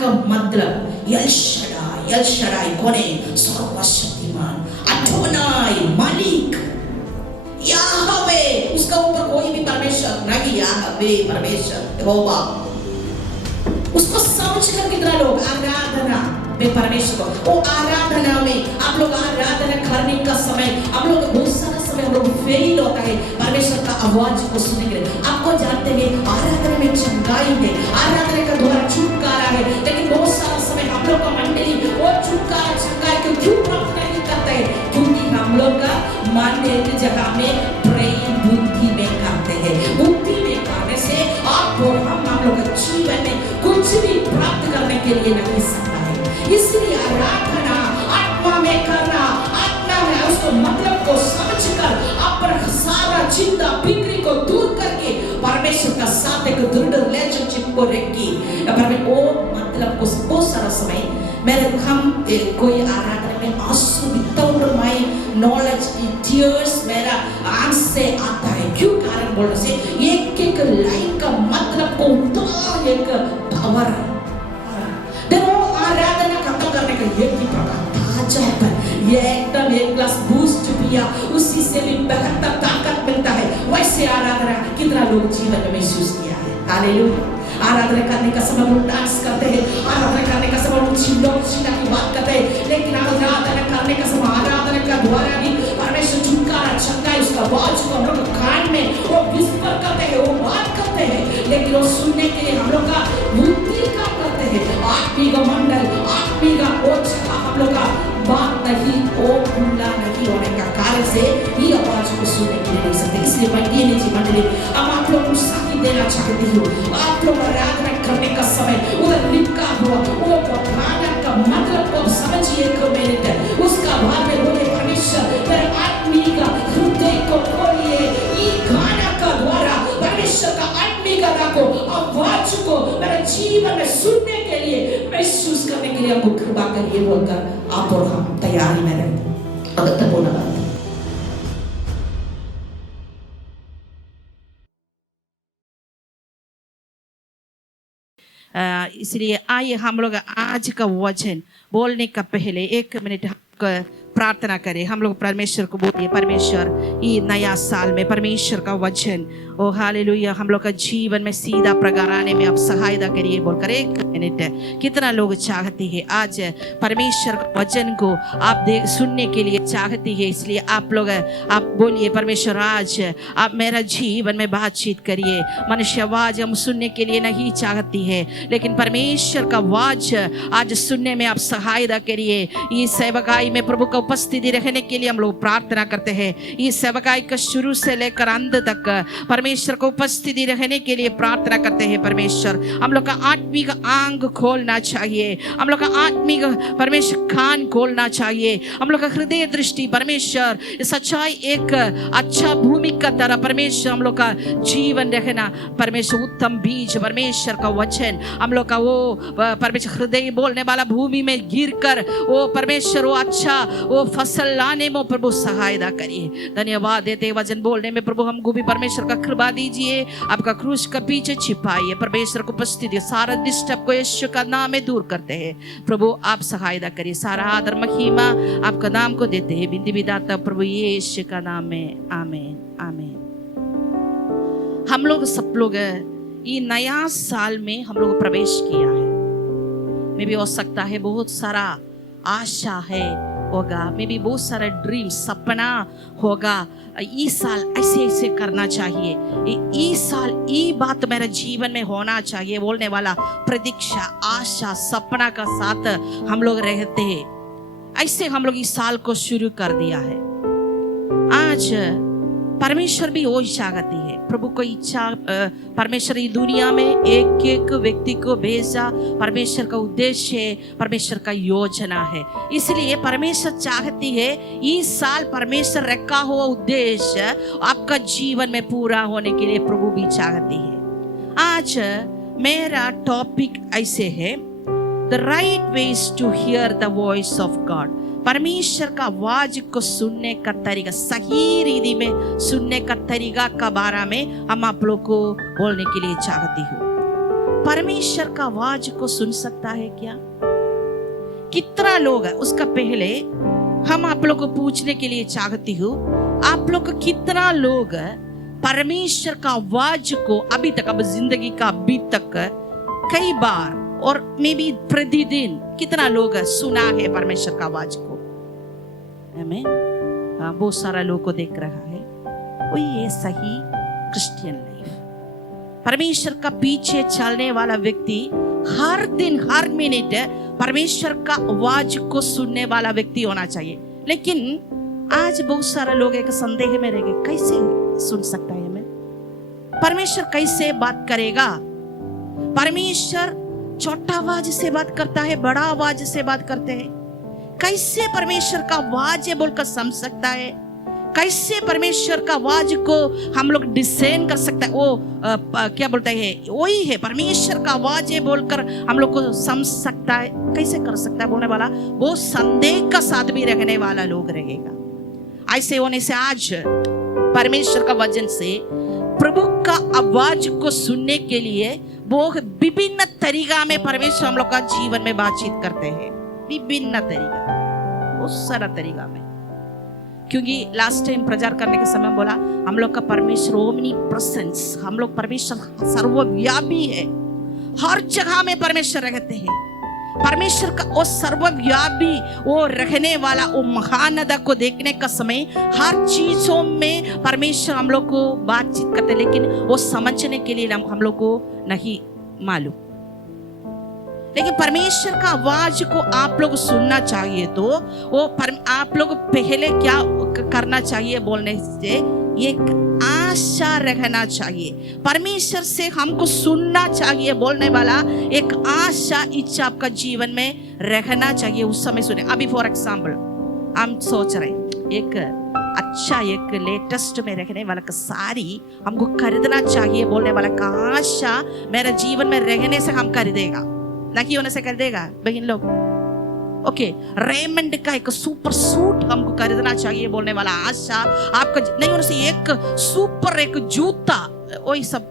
का मतलब L Shaddai कौन है? सर्वशक्तिमान, अडोनाई, मालिक, याहवे, उसका ऊपर कोई भी परमेश्वर नहीं। याहवे परमेश्वर, यहोवा, उसको समझ कर कितना लोग आराधना में परमेश्वर को, वो आराधना में आप लोग आराधना करने का समय, आप लोग बहुत सारा समय हम लोग फेल होता है परमेश्वर का आवाज को सुनने के लिए। आपको जानते हैं आराधना में चंगाई है, आराधना का द्वारा छुटकारा है, लेकिन बहुत सारा समय हम लोग का मंडली वो छुटकारा चंगाई को क्यों प्राप्त नहीं करते हैं? क्योंकि हम लोग का मन एक जगह में ब्रेन बुद्धि में करते हैं। बुद्धि में करने से आपको हम लोग का जीवन में कुछ भी प्राप्त करने के लिए नहीं सकता है। इसलिए आराधना आत्मा में करना, आत्मा में उसको मतलब को समझकर अपना सारा चिंता फिक्री को दूर करके परमेश्वर का साथ एक दृढ़ रिलेशनशिप को रखी। वो मतलब को बहुत सारा समय मेरे हम कोई आराधना में आंसू विदाउट माय नॉलेज टीयर्स मेरा आंख से आता है। क्यों? कारण बोलने से एक एक लाइन का मतलब को उतना एक पावर है। देखो आराधना खत्म करने का एक ही प्रकार ताजापन, ये एकदम एक ग्लास बूस्ट पिया उसी से भी बेहतर ताकत मिलता है। वैसे आराधना कितना लोग जीवन में महसूस किया है। हालेलुया। आराधना करने का समय लोग डांस करते हैं, आराधना करने का समय लोग चिल्ला की बात करते हैं, लेकिन आराधना करने का समय आराधना का द्वारा भी परमेश्वर छुटकारा चंगाई उसका आवाज को हम लोग कान में वो विस्पर करते हैं, वो बात करते हैं, लेकिन वो सुनने के लिए हम लोग का बुद्धि काम करते हैं। आत्मिक मंडल, आत्मिक ओछा हम लोग का बात नहीं, वो खुला नहीं होने का कारण से ये आवाज को सुनने के लिए नहीं सकते। इसलिए मंडली अब आप लोग को साथी देना चाहती हूँ। आप लोग आराधना करने का समय उधर लिखा हुआ वो गाना का मतलब को समझिए। मिनट उसका बाद में बोले परमेश्वर मेरे आत्मिक हृदय को खोलिए। ये गाना का द्वारा परमेश्वर का आत्मिक को आवाज को मेरे जीवन में सुनने के लिए महसूस करने के लिए आपको कृपा करिए बोलकर आप और हम तैयारी में रहें। अगर तक बोला इसलिए आइए हम लोग आज का वचन बोलने का पहले 1 मिनट प्रार्थना करें। हम लोग परमेश्वर को बोलिए, परमेश्वर ये नया साल में परमेश्वर का वचन ओ हालेलुया हम लोग का जीवन में सीधा प्रकार आने में आप सहायता करिए बोलकर 1 मिनट। कितना लोग चाहती है आज परमेश्वर का वचन को आप सुनने के लिए चाहती है, इसलिए आप लोग आप बोलिए परमेश्वर आज आप मेरा जीवन में बातचीत करिए। मनुष्य आवाज हम सुनने के लिए नहीं चाहती है, लेकिन परमेश्वर का आवाज आज सुनने में आप सहायता करिए। ये सेवकाई में प्रभु का उपस्थिति रहने के लिए हम लोग प्रार्थना करते हैं। ये सेवकाई का शुरू से लेकर अंत तक परमेश्वर को उपस्थिति रहने के लिए प्रार्थना करते हैं। परमेश्वर हम लोग का आत्मिक आंख खोलना चाहिए, हम लोग का आत्मिक परमेश्वर कान खोलना चाहिए, हम लोग का हृदय दृष्टि परमेश्वर सच्चाई एक अच्छा भूमि का तरह परमेश्वर हम लोग का जीवन रहना। परमेश्वर उत्तम बीज परमेश्वर का वचन हम लोग का वो परमेश्वर हृदय बोलने वाला भूमि में गिर कर वो परमेश्वर वो अच्छा वो फसल लाने में प्रभु सहायता करिए। धन्यवाद देते वचन बोलने में प्रभु हमको भी परमेश्वर का कृपा दीजिए। आपका क्रूस का पीछे छिपाइए। परमेश्वर को उपस्थिति सारा डिस्टर्ब को यीशु का नाम में दूर करते हैं। प्रभु आप सहायता करिए। सारा आदर महिमा आपका नाम को देते हैं बिंदी विदाता प्रभु यीशु का नाम में आमीन आमीन। हम लोग सब लोग ये नया साल में हम लोग प्रवेश किया है। मे भी हो सकता है बहुत सारा आशा है होगा, मे भी बहुत सारा ड्रीम सपना होगा। इस साल ऐसे ऐसे करना चाहिए, इस साल ये बात मेरे जीवन में होना चाहिए बोलने वाला प्रतीक्षा आशा सपना का साथ हम लोग रहते हैं। ऐसे हम लोग इस साल को शुरू कर दिया है। आज परमेश्वर भी वो इच्छा करती है। प्रभु को इच्छा परमेश्वर इस दुनिया में एक एक व्यक्ति को भेजा। परमेश्वर का उद्देश्य परमेश्वर का योजना है, इसलिए परमेश्वर चाहती है इस साल परमेश्वर रखा हुआ उद्देश्य आपका जीवन में पूरा होने के लिए प्रभु भी चाहती है। आज मेरा टॉपिक ऐसे है, the right ways to hear the voice of God. परमेश्वर का आवाज को सुनने का तरीका, सही रीति में सुनने का तरीका का बारे में हम आप लोग को बोलने के लिए चाहती हूँ। परमेश्वर का आवाज को सुन सकता है क्या? कितना लोग है? उसका पहले हम आप लोग को पूछने के लिए चाहती हूँ, आप लोग कितना लोग परमेश्वर का आवाज को अभी तक, अब जिंदगी का अभी तक कई बार और मे बी प्रतिदिन कितना लोग सुना है परमेश्वर का आवाज को? आमीन। हाँ, बहुत सारा लोग को देख रहा है। वही ये सही क्रिश्चियन लाइफ। परमेश्वर का पीछे चलने वाला व्यक्ति हर दिन हर मिनट परमेश्वर का आवाज को सुनने वाला व्यक्ति होना चाहिए। लेकिन आज बहुत सारा लोग एक संदेह में रह गए, कैसे सुन सकता है हमें? परमेश्वर कैसे बात करेगा? परमेश्वर छोटा आवाज से बात करता है, बड़ा आवाज से बात करते हैं। कैसे परमेश्वर का आवाज है बोलकर समझ सकता है? कैसे परमेश्वर का आवाज को हम लोग डिसेन कर सकते हैं? वो क्या बोलते हैं, वही है परमेश्वर का आवाज है बोलकर हम लोग को समझ सकता है? कैसे कर सकता है बोलने वाला वो संदेह का साथ भी रहने वाला लोग रहेगा। ऐसे होने से आज परमेश्वर का वचन से प्रभु का आवाज को सुनने के लिए वो विभिन्न तरीका में परमेश्वर हम लोग का जीवन में बातचीत करते हैं। विभिन्न तरीका, बहुत सारा तरीका में। क्योंकि लास्ट टाइम प्रचार करने के समय बोला हम लोग का परमेश्वर ओमनी प्रेजेंस, हम लोग परमेश्वर सर्वव्यापी है, हर जगह में परमेश्वर रहते हैं। परमेश्वर का वो सर्वव्यापी, वो रहने वाला, वो महानदा को देखने का समय हर चीजों में परमेश्वर हम लोग को बातचीत करते, लेकिन वो समझने के लिए हम लोग को नहीं मालूम। लेकिन परमेश्वर का आवाज को आप लोग सुनना चाहिए तो वो आप लोग पहले क्या करना चाहिए बोलने से एक आशा रखना चाहिए। परमेश्वर से हमको सुनना चाहिए बोलने वाला एक आशा, इच्छा आपका जीवन में रहना चाहिए। उस समय सुने। अभी फॉर एग्जाम्पल हम सोच रहे एक अच्छा, एक लेटेस्ट में रखने वाला का साड़ी हमको खरीदना चाहिए बोलने वाला का आशा मेरे जीवन में रहने से हम खरीदेगा, नहीं होने से कर देगा बहन लोग। ओके, रेमंड का एक सुपर सूट हमको खरीदना चाहिए बोलने वाला आशा आपका नहीं होने से एक सुपर एक जूता, वही सब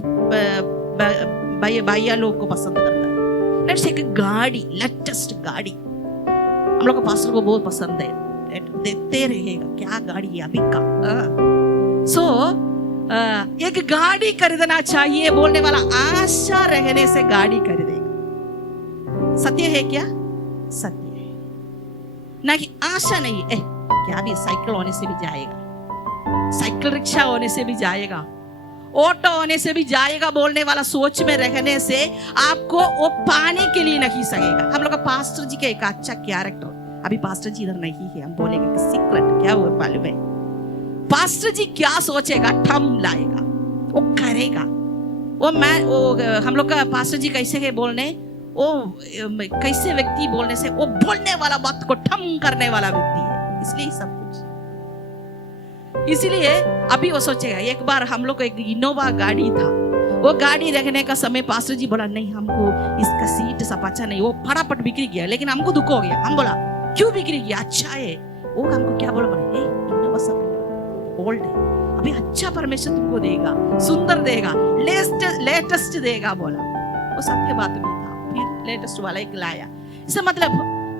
भैया लोग को पसंद करता है। लेट्स एक गाड़ी, लेटेस्ट गाड़ी हम लोग को पास्टर को बहुत पसंद है, देखते रहेगा क्या गाड़ी है अभी का। सो एक गाड़ी खरीदना चाहिए बोलने वाला आशा रहने से गाड़ी खरीदेगा। सत्य है क्या? सत्य है ना कि आशा नहीं है। क्या भी साइकिल होने से भी जाएगा, साइकिल रिक्शा होने से भी जाएगा, ऑटो होने से भी जाएगा बोलने वाला सोच में रहने से आपको वो पाने के लिए नहीं सकेगा। हम लोग का पास्टर जी का एक अच्छा कैरेक्टर, अभी पास्टर जी इधर नहीं है, हम बोलेंगे कि सीक्रेट क्या हुआ मालूम है? पास्टर जी क्या सोचेगा, ठम लाएगा, वो करेगा। वो हम लोग का पास्टर जी कैसे है बोलने, वो कैसे व्यक्ति बोलने से वो बोलने वाला बात को ठम करने वाला व्यक्ति है, इसलिए सब कुछ। इसलिए अभी वो सोचेगा। एक बार हम लोग को एक इनोवा गाड़ी था, वो गाड़ी रखने का समय पास्टर जी बोला नहीं हमको इसका सीट सब अच्छा नहीं, वो फटाफट बिक्री गया। लेकिन हमको दुख हो गया, हम बोला क्यों बिक्री गया, अच्छा है। वो हमको क्या बोला, इनोवा सब ओल्ड है, अभी अच्छा परमेश्वर तुमको देगा, सुंदर देगा, लेटेस्ट देगा बोला। वो सत्य बात भी था, फिर लेटेस्ट वाला एक लाया। इसका मतलब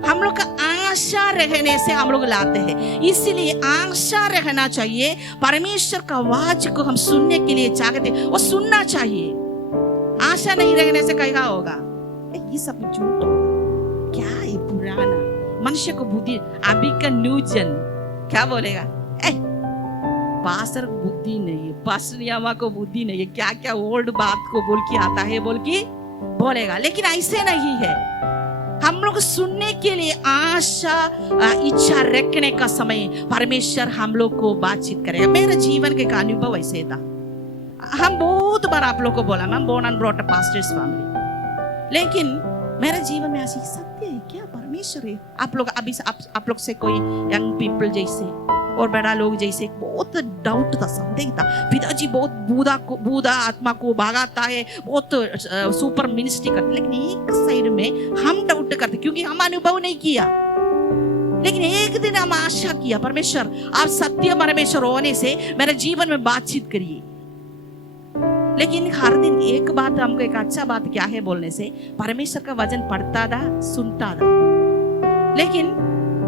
हम लोग का आशा रहने से हम लोग लाते हैं, इसीलिए आशा रहना चाहिए। परमेश्वर का आवाज को हम सुनने के लिए चाहते, वो सुनना चाहिए। आशा नहीं रहने से क्या होगा, ये सब झूठ होगा, क्या है पुराना मनुष्य को बुद्धि। अभी का न्यू जन क्या बोलेगा, पास्टर बुद्धि नहीं है, पास्टर नियामा को बुद्धि नहीं है, क्या क्या ओल्ड बात को बोल के आता है बोल के बोलेगा। लेकिन ऐसे नहीं है, हम लोग सुनने के लिए आशा इच्छा रखने का समय परमेश्वर हम लोग को बातचीत करेगा। मेरे जीवन के अनुभव ऐसे था। हम बहुत बार आप लोग को बोला, मैं born and brought up pastor's family, लेकिन मेरे जीवन में ऐसी सत्य है क्या, परमेश्वर है। आप लोग अभी आप लोग से कोई यंग पीपल जैसे और बड़ा लोग जैसे बहुत डाउट था, संदेह था। पिताजी बहुत बूढ़ा आत्मा को भागाता है, बहुत सुपर मिनिस्ट्री करते, लेकिन एक साइड में हम डाउट करते क्योंकि हम अनुभव नहीं किया। लेकिन एक दिन हम आशा किया, परमेश्वर आप सत्य परमेश्वर होने से मेरे जीवन में बातचीत करिए। लेकिन हर दिन एक बात हमको, एक अच्छा बात क्या है बोलने से, परमेश्वर का वचन पढ़ता था, सुनता था। लेकिन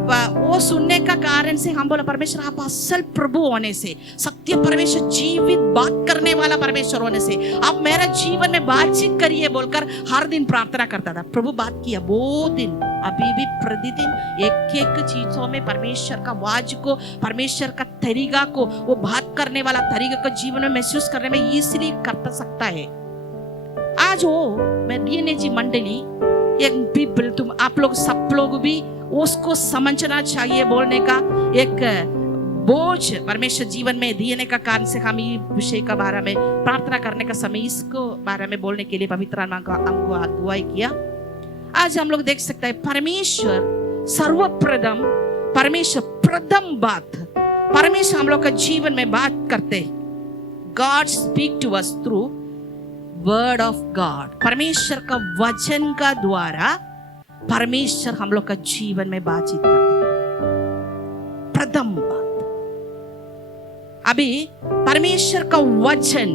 वो सुनने का कारण से हम बोला परमेश्वर आप असल प्रभु होने से, सत्य परमेश्वर, जीवित बात करने वाला परमेश्वर होने से आप मेरा जीवन में बातचीत करिए बोलकर हर दिन प्रार्थना करता था। प्रभु बात किया वो दिन, अभी भी प्रतिदिन एक एक चीजों में परमेश्वर का वाज को, परमेश्वर का तरीका को, वो बात करने वाला तरीका को जीवन में महसूस करने में इजीली कर सकता है। आज वो मैं डीएनएजी मंडली एक पीपल, तुम आप लोग सब लोग भी उसको समझना चाहिए बोलने का एक बोझ परमेश्वर जीवन में देने का कारण से हम ये विषय का बारे में प्रार्थना करने का समय इसको बारे में बोलने के लिए पवित्र आत्मा का हमको अगुवाई किया। आज हम लोग देख सकते हैं परमेश्वर सर्वप्रथम, परमेश्वर प्रथम बात, परमेश्वर हम लोग का जीवन में बात करते हैं। God speak to us through word of God, परमेश्वर का वचन का द्वारा परमेश्वर हम लोग का जीवन में बातचीत करते हैं। प्रथम बात, अभी परमेश्वर का वचन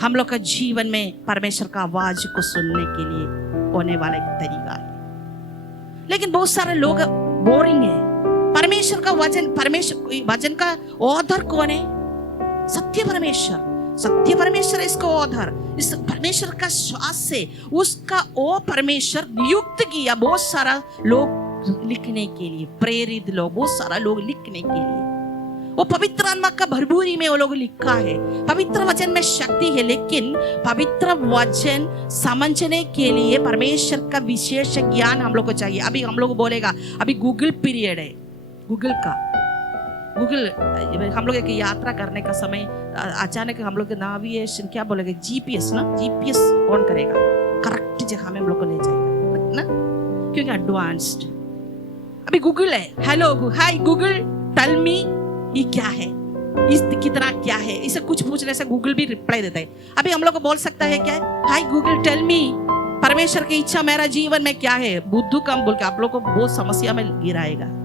हम लोग का जीवन में परमेश्वर का आवाज को सुनने के लिए होने वाला एक तरीका है। लेकिन बहुत सारे लोग बोरिंग है। परमेश्वर का वचन, परमेश्वर वचन का ऑथर कौन है? सत्य परमेश्वर, सत्य परमेश्वर इसको ऑथर, इस परमेश्वर का श्वास से उसका ओ परमेश्वर नियुक्त किया बहुत सारा लोग लिखने के लिए, प्रेरित लोग, बहुत सारा लोग लिखने के लिए। वो पवित्र आत्मा का भरपूरी में वो लोग लिखा है। पवित्र वचन में शक्ति है, लेकिन पवित्र वचन समझने के लिए परमेश्वर का विशेष ज्ञान हम लोग को चाहिए। अभी हम लोग बोलेगा अभी गूगल पीरियड है, गूगल हम लोग एक यात्रा करने का समय अचानक हम लोग नाविगेशन क्या बोलेंगे, जीपीएस ना, जीपीएस ऑन करेगा, करेक्ट जगह में हम लोग को ले जाएगा ना, क्योंकि एडवांस्ड। अभी गूगल है, hello hi Google tell me ये क्या है, इस कितना क्या है, इसे कुछ पूछने से गूगल भी रिप्लाई देता है। अभी हम लोग को बोल सकता है क्या, हाय गूगल टेल मी परमेश्वर की इच्छा मेरा जीवन में क्या है, बुद्धू कम बोल के आप लोग को बहुत समस्या में गिराएगा।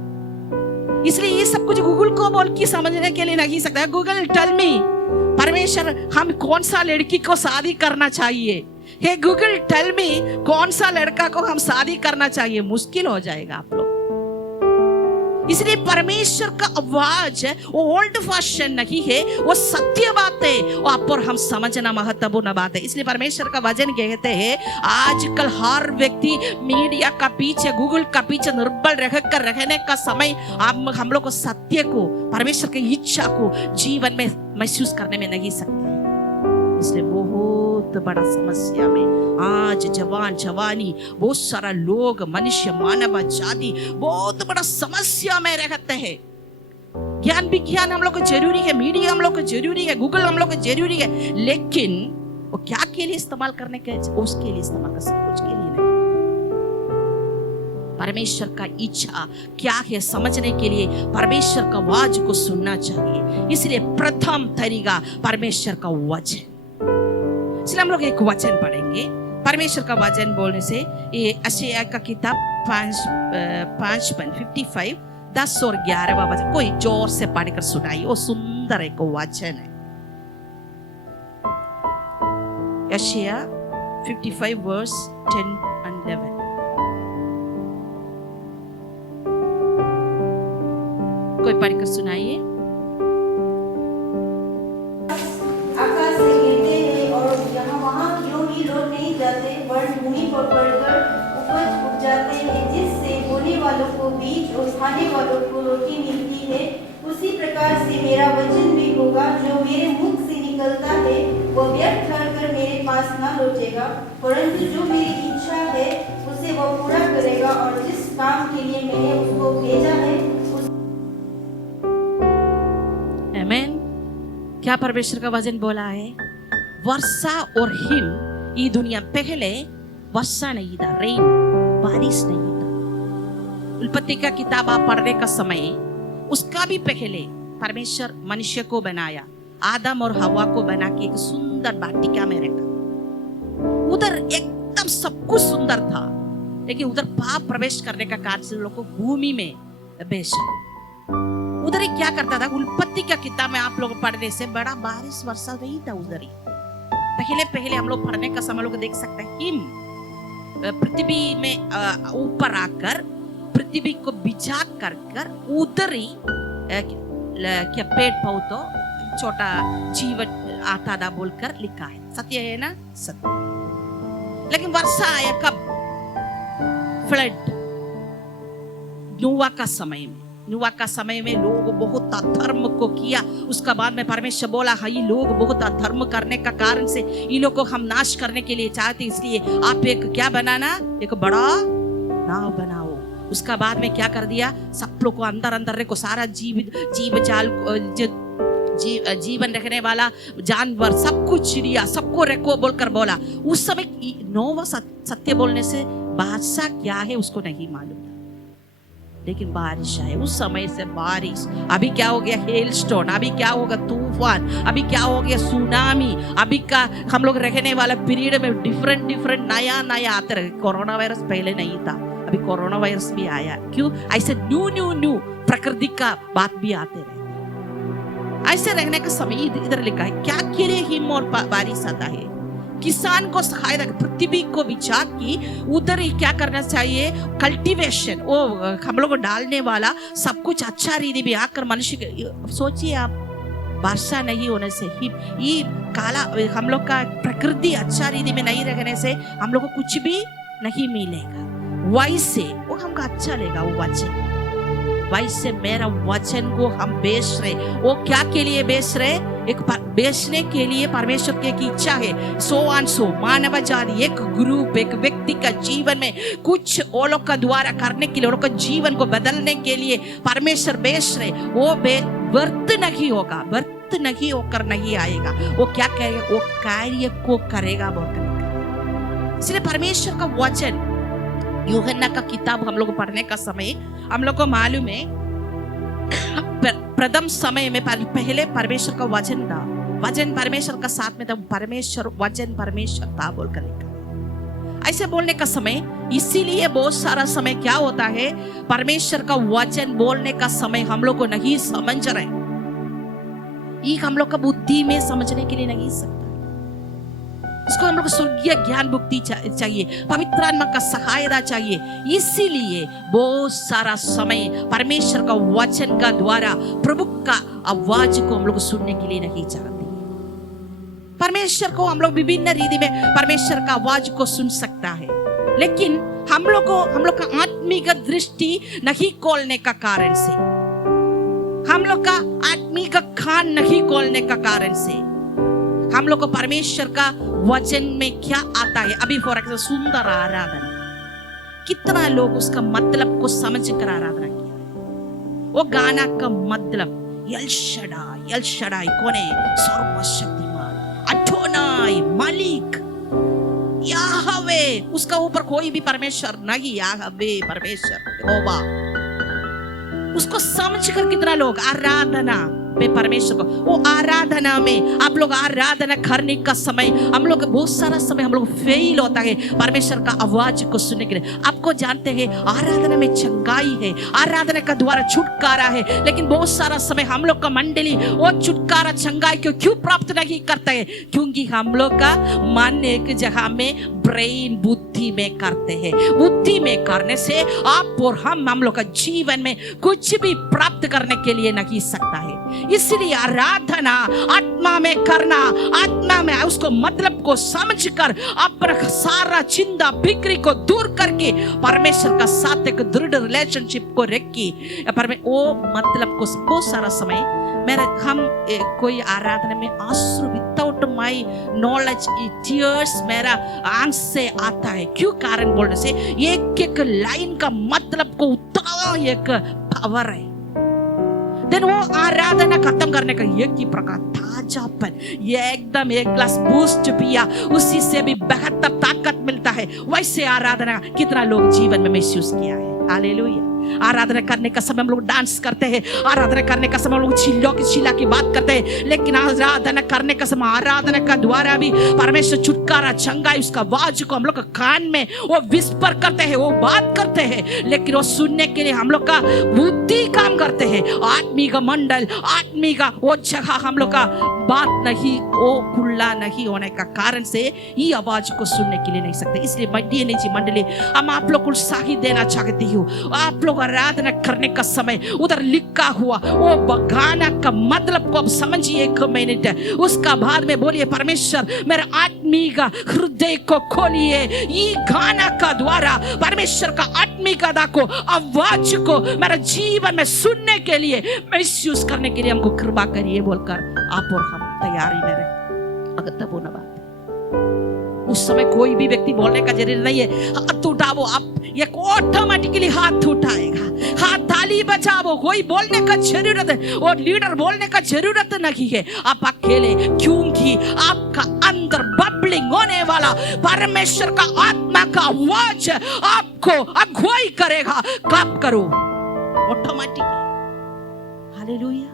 इसलिए ये सब कुछ गूगल को बोल के समझने के लिए नहीं सकता है। गूगल टेल मी परमेश्वर हम कौन सा लड़की को शादी करना चाहिए, हे गूगल टेल मी कौन सा लड़का को हम शादी करना चाहिए, मुश्किल हो जाएगा आप लोग। इसलिए परमेश्वर का आवाज वो ओल्ड फैशन नहीं है, वो सत्य बात है, वो आप और हम समझना महत्वपूर्ण बात है। इसलिए परमेश्वर का वचन कहते हैं आजकल हर व्यक्ति मीडिया का पीछे, गूगल का पीछे निर्बल रहकर रहने का समय हम लोग को सत्य को, परमेश्वर की इच्छा को जीवन में महसूस करने में नहीं सकते। इसलिए बहुत बड़ा समस्या में आज जवानी बहुत सारा लोग, मनुष्य मानव जाति बहुत बड़ा समस्या में रहते हैं। ज्ञान विज्ञान हम लोग को जरूरी है, मीडिया हम लोग को जरूरी है, गूगल हम लोग को जरूरी है, लेकिन वो क्या के लिए इस्तेमाल करने के, उसके लिए इस्तेमाल कर, सब कुछ के लिए नहीं। परमेश्वर का इच्छा क्या है समझने के लिए परमेश्वर का आवाज को सुनना चाहिए। इसलिए प्रथम तरीका परमेश्वर का वचन। इसलिए हम लोग एक वचन पढ़ेंगे। परमेश्वर का वचन बोलने से ये यशायाह का किताब 55 10 और 11 वचन कोई जोर से पढ़कर सुनाइए, वो सुंदर एक वचन है। यशायाह 55 वर्स 10 and 11। कोई पढ़कर सुनाइए। वालों को बीज और खाने वालों को रोटी मिलती है, उसी प्रकार से मेरा वचन भी होगा जो मेरे मुख से निकलता है, वह व्यर्थ ठहरकर मेरे पास न लौटेगा, परंतु जो मेरी इच्छा है उसे वह पूरा करेगा और जिस काम के लिए मैंने उसको भेजा है आमीन। क्या परमेश्वर का वचन बोला है? वर्षा और हिम, ये दुनिया पहले वर्षा नहीं था, रेन, बारिश नहीं था। उत्पत्ति का किताब आप पढ़ने का समय, उसका भी पहले परमेश्वर मनुष्य को बनाया, आदम और हवा को बना के एक सुंदर वाटिका में रखा। उधर एकदम सब कुछ सुंदर था, लेकिन उधर पाप प्रवेश करने का कारण से लोगों को भूमि में बेचा। उधर ही क्या करता था? उत्पत्ति का किताब में आप लोग पढ़ने से बड़ा बारिश वर्षा नहीं था उधर ही। पहले पहले हम लोग पढ़ने का समय लोग देख सकते हैं हिम पृथ्वी में ऊपर आकर पृथ्वी को बिछा कर कर उधर ही क्या पेड़ पौधों छोटा जीवन आता था बोलकर लिखा है। सत्य है ना? सत्य। लेकिन वर्षा आया कब? फ्लड, नूह का समय में लोग बहुत अधर्म को किया। उसका बाद में परमेश्वर बोला हाँ ये लोग बहुत अधर्म करने का कारण से इन लोगों को हम नाश करने के लिए चाहते, इसलिए आप एक क्या बनाना, एक बड़ा नाव बनाओ। उसका बाद में क्या कर दिया, सब लोग को अंदर अंदर को सारा जीव जाल जीवन रखने वाला जानवर सब कुछ चिड़िया सबको रखो बोलकर बोला। उस समय नोवा सत्य बोलने से बादशाह क्या है उसको नहीं मालूम, लेकिन बारिश आए। उस समय से बारिश, अभी क्या हो गया हेल स्टोन, अभी क्या होगा तूफान, अभी क्या हो गया सुनामी, अभी का हम लोग रहने वाला पीरियड में डिफरेंट नया आते रहे। कोरोना वायरस पहले नहीं था, अभी कोरोना वायरस भी आया। क्यों? ऐसे न्यू प्रकृति का बात भी आते रहे। ऐसे रहने का समय इधर लिखा है क्या के लिए हिम और बारिश आता है, किसान को सहायता, पृथ्वी को बिछा की उधर ही क्या करना चाहिए, कल्टीवेशन, वो हम लोग को डालने वाला सब कुछ अच्छा रीति भी आकर मनुष्य। सोचिए आप, वर्षा नहीं होने से ये काला हम लोग का प्रकृति अच्छा रीति में नहीं रहने से हम लोग को कुछ भी नहीं मिलेगा। वैसे वो हमको अच्छा लेगा वो वचन, वैसे मेरा वचन को हम बेच रहे, वो क्या के लिए बेच रहे, एक बेचने के लिए परमेश्वर की एक इच्छा है। सो मानव जाति एक ग्रुप एक व्यक्ति का जीवन में कुछ वो लोग का द्वारा करने के लिए, वो लोग का जीवन को बदलने के लिए परमेश्वर बेच रहे। वो व्यर्थ नहीं होगा, व्यर्थ नहीं होकर नहीं आएगा। वो क्या करेगा, वो कार्य को करेगा बोलकर। इसलिए परमेश्वर का वचन, यूहन्ना का किताब हम लोग पढ़ने का समय हम लोग को मालूम है प्रथम समय में पहले परमेश्वर का वचन था, वचन परमेश्वर का साथ में था, परमेश्वर वचन परमेश्वर था बोलकर लिखा। ऐसे बोलने का समय, इसीलिए बहुत सारा समय क्या होता है, परमेश्वर का वचन बोलने का समय हम लोग को नहीं समझ रहे, ये हम लोग का बुद्धि में समझने के लिए नहीं सकता। इसको हम लोग को स्वर्गीय ज्ञान बुद्धि चाहिए, पवित्र आत्मा का सहायता चाहिए। इसीलिए बहुत सारा समय परमेश्वर का वचन का द्वारा प्रभु का आवाज को हम लोग सुनने के लिए नहीं चाहते। परमेश्वर को हम लोग विभिन्न रीति में परमेश्वर का आवाज को सुन सकता है, लेकिन हम लोग का आत्मिक दृष्टि नहीं खोलने का कारण से, हम लोग का आत्मिक कान नहीं खोलने का कारण से हम लोग को परमेश्वर का वचन में क्या आता है। अभी फॉर एग्जाम्पल सुंदर आराधना, कितना लोग उसका मतलब को समझ कर आराधना किया। वो गाना का मतलब एल शडाई कौन है, सर्वशक्तिमान, अडोनाई, मालिक, याहवे, उसका ऊपर कोई भी परमेश्वर नहीं, याहवे परमेश्वर यहोवा। उसको समझ कर कितना लोग आराधना में परमेश्वर को, वो आराधना में आप लोग आराधना करने का समय हम लोग बहुत सारा समय हम लोग फेल होता है परमेश्वर का आवाज को सुनने के लिए। आपको जानते हैं आराधना में चंगाई है, आराधना का द्वारा छुटकारा है, लेकिन बहुत सारा समय हम लोग का मंडली वो छुटकारा चंगाई को क्यों प्राप्त नहीं करते हैं, क्योंकि हम लोग का मन एक जगह में ब्रेन बुद्धि में करते हैं। बुद्धि में करने से आप और हम लोग का जीवन में कुछ भी प्राप्त करने के लिए नहीं सकता है। इसलिए आराधना आत्मा में करना, आत्मा में उसको मतलब को समझकर अपना सारा चिंता फिक्री को दूर करके परमेश्वर का साथ एक दृढ़ रिलेशनशिप को रखी, वो मतलब को बहुत सारा समय हम कोई आराधना में आंसू विदाउट माई नॉलेज टीयर्स मेरा आंख से आता है। क्यों? कारण बोलने से एक एक लाइन का मतलब को उतना एक पावर है। देन वो आराधना खत्म करने का एक ही प्रकार ताजापन, ये एकदम एक ग्लास बूस्ट पिया उसी से भी बेहतर ताकत मिलता है। वैसे आराधना कितना लोग जीवन में महसूस किया है। हालेलुया। आराधना करने का समय हम लोग डांस करते हैं, आराधना करने का समय हम लोग चिल्ला की बात करते हैं, लेकिन आराधना करने का समय आराधना का द्वारा भी परमेश्वर छुटकारा चंगाई उसका आवाज को हम लोग का कान में वो विस्पर करते हैं, वो बात करते हैं, लेकिन वो सुनने के लिए हम लोग का बुद्धि काम करते हैं। आत्मिक मंडल, आत्मिक वो जगह हम लोग का बात नहीं, वो खुला नहीं होने का कारण से ये आवाज को सुनने के लिए नहीं सकते। इसलिए डीएनए जी मंडली, हम आप लोग को उत्साही देना चाहती हूँ। आप लोग आराधना करने का समय उधर लिखा हुआ वो गाना का मतलब को अब समझिए 1 मिनट, उसका बाद में बोलिए परमेश्वर मेरे आत्मिक हृदय को खोलिए। ये गाना का द्वारा परमेश्वर का आत्मिक अदा को, आवाज को मेरे जीवन में सुनने के लिए, महसूस करने के लिए हमको कृपा करिए बोलकर आप और हम तैयारी में रहे। अगर तब वो ना बात उस समय कोई भी व्यक्ति बोलने का जरूरी नहीं है। हाथ उठाओ, आप ये ऑटोमेटिकली हाथ उठाएगा, हाथ ताली बजाओ, कोई बोलने का जरूरत है और लीडर बोलने का जरूरत नहीं है। आप अकेले, क्योंकि आपका अंदर बबलिंग होने वाला परमेश्वर का आत्मा का आवाज आपको अगुवाई करेगा। कब करो? Automatic. Hallelujah,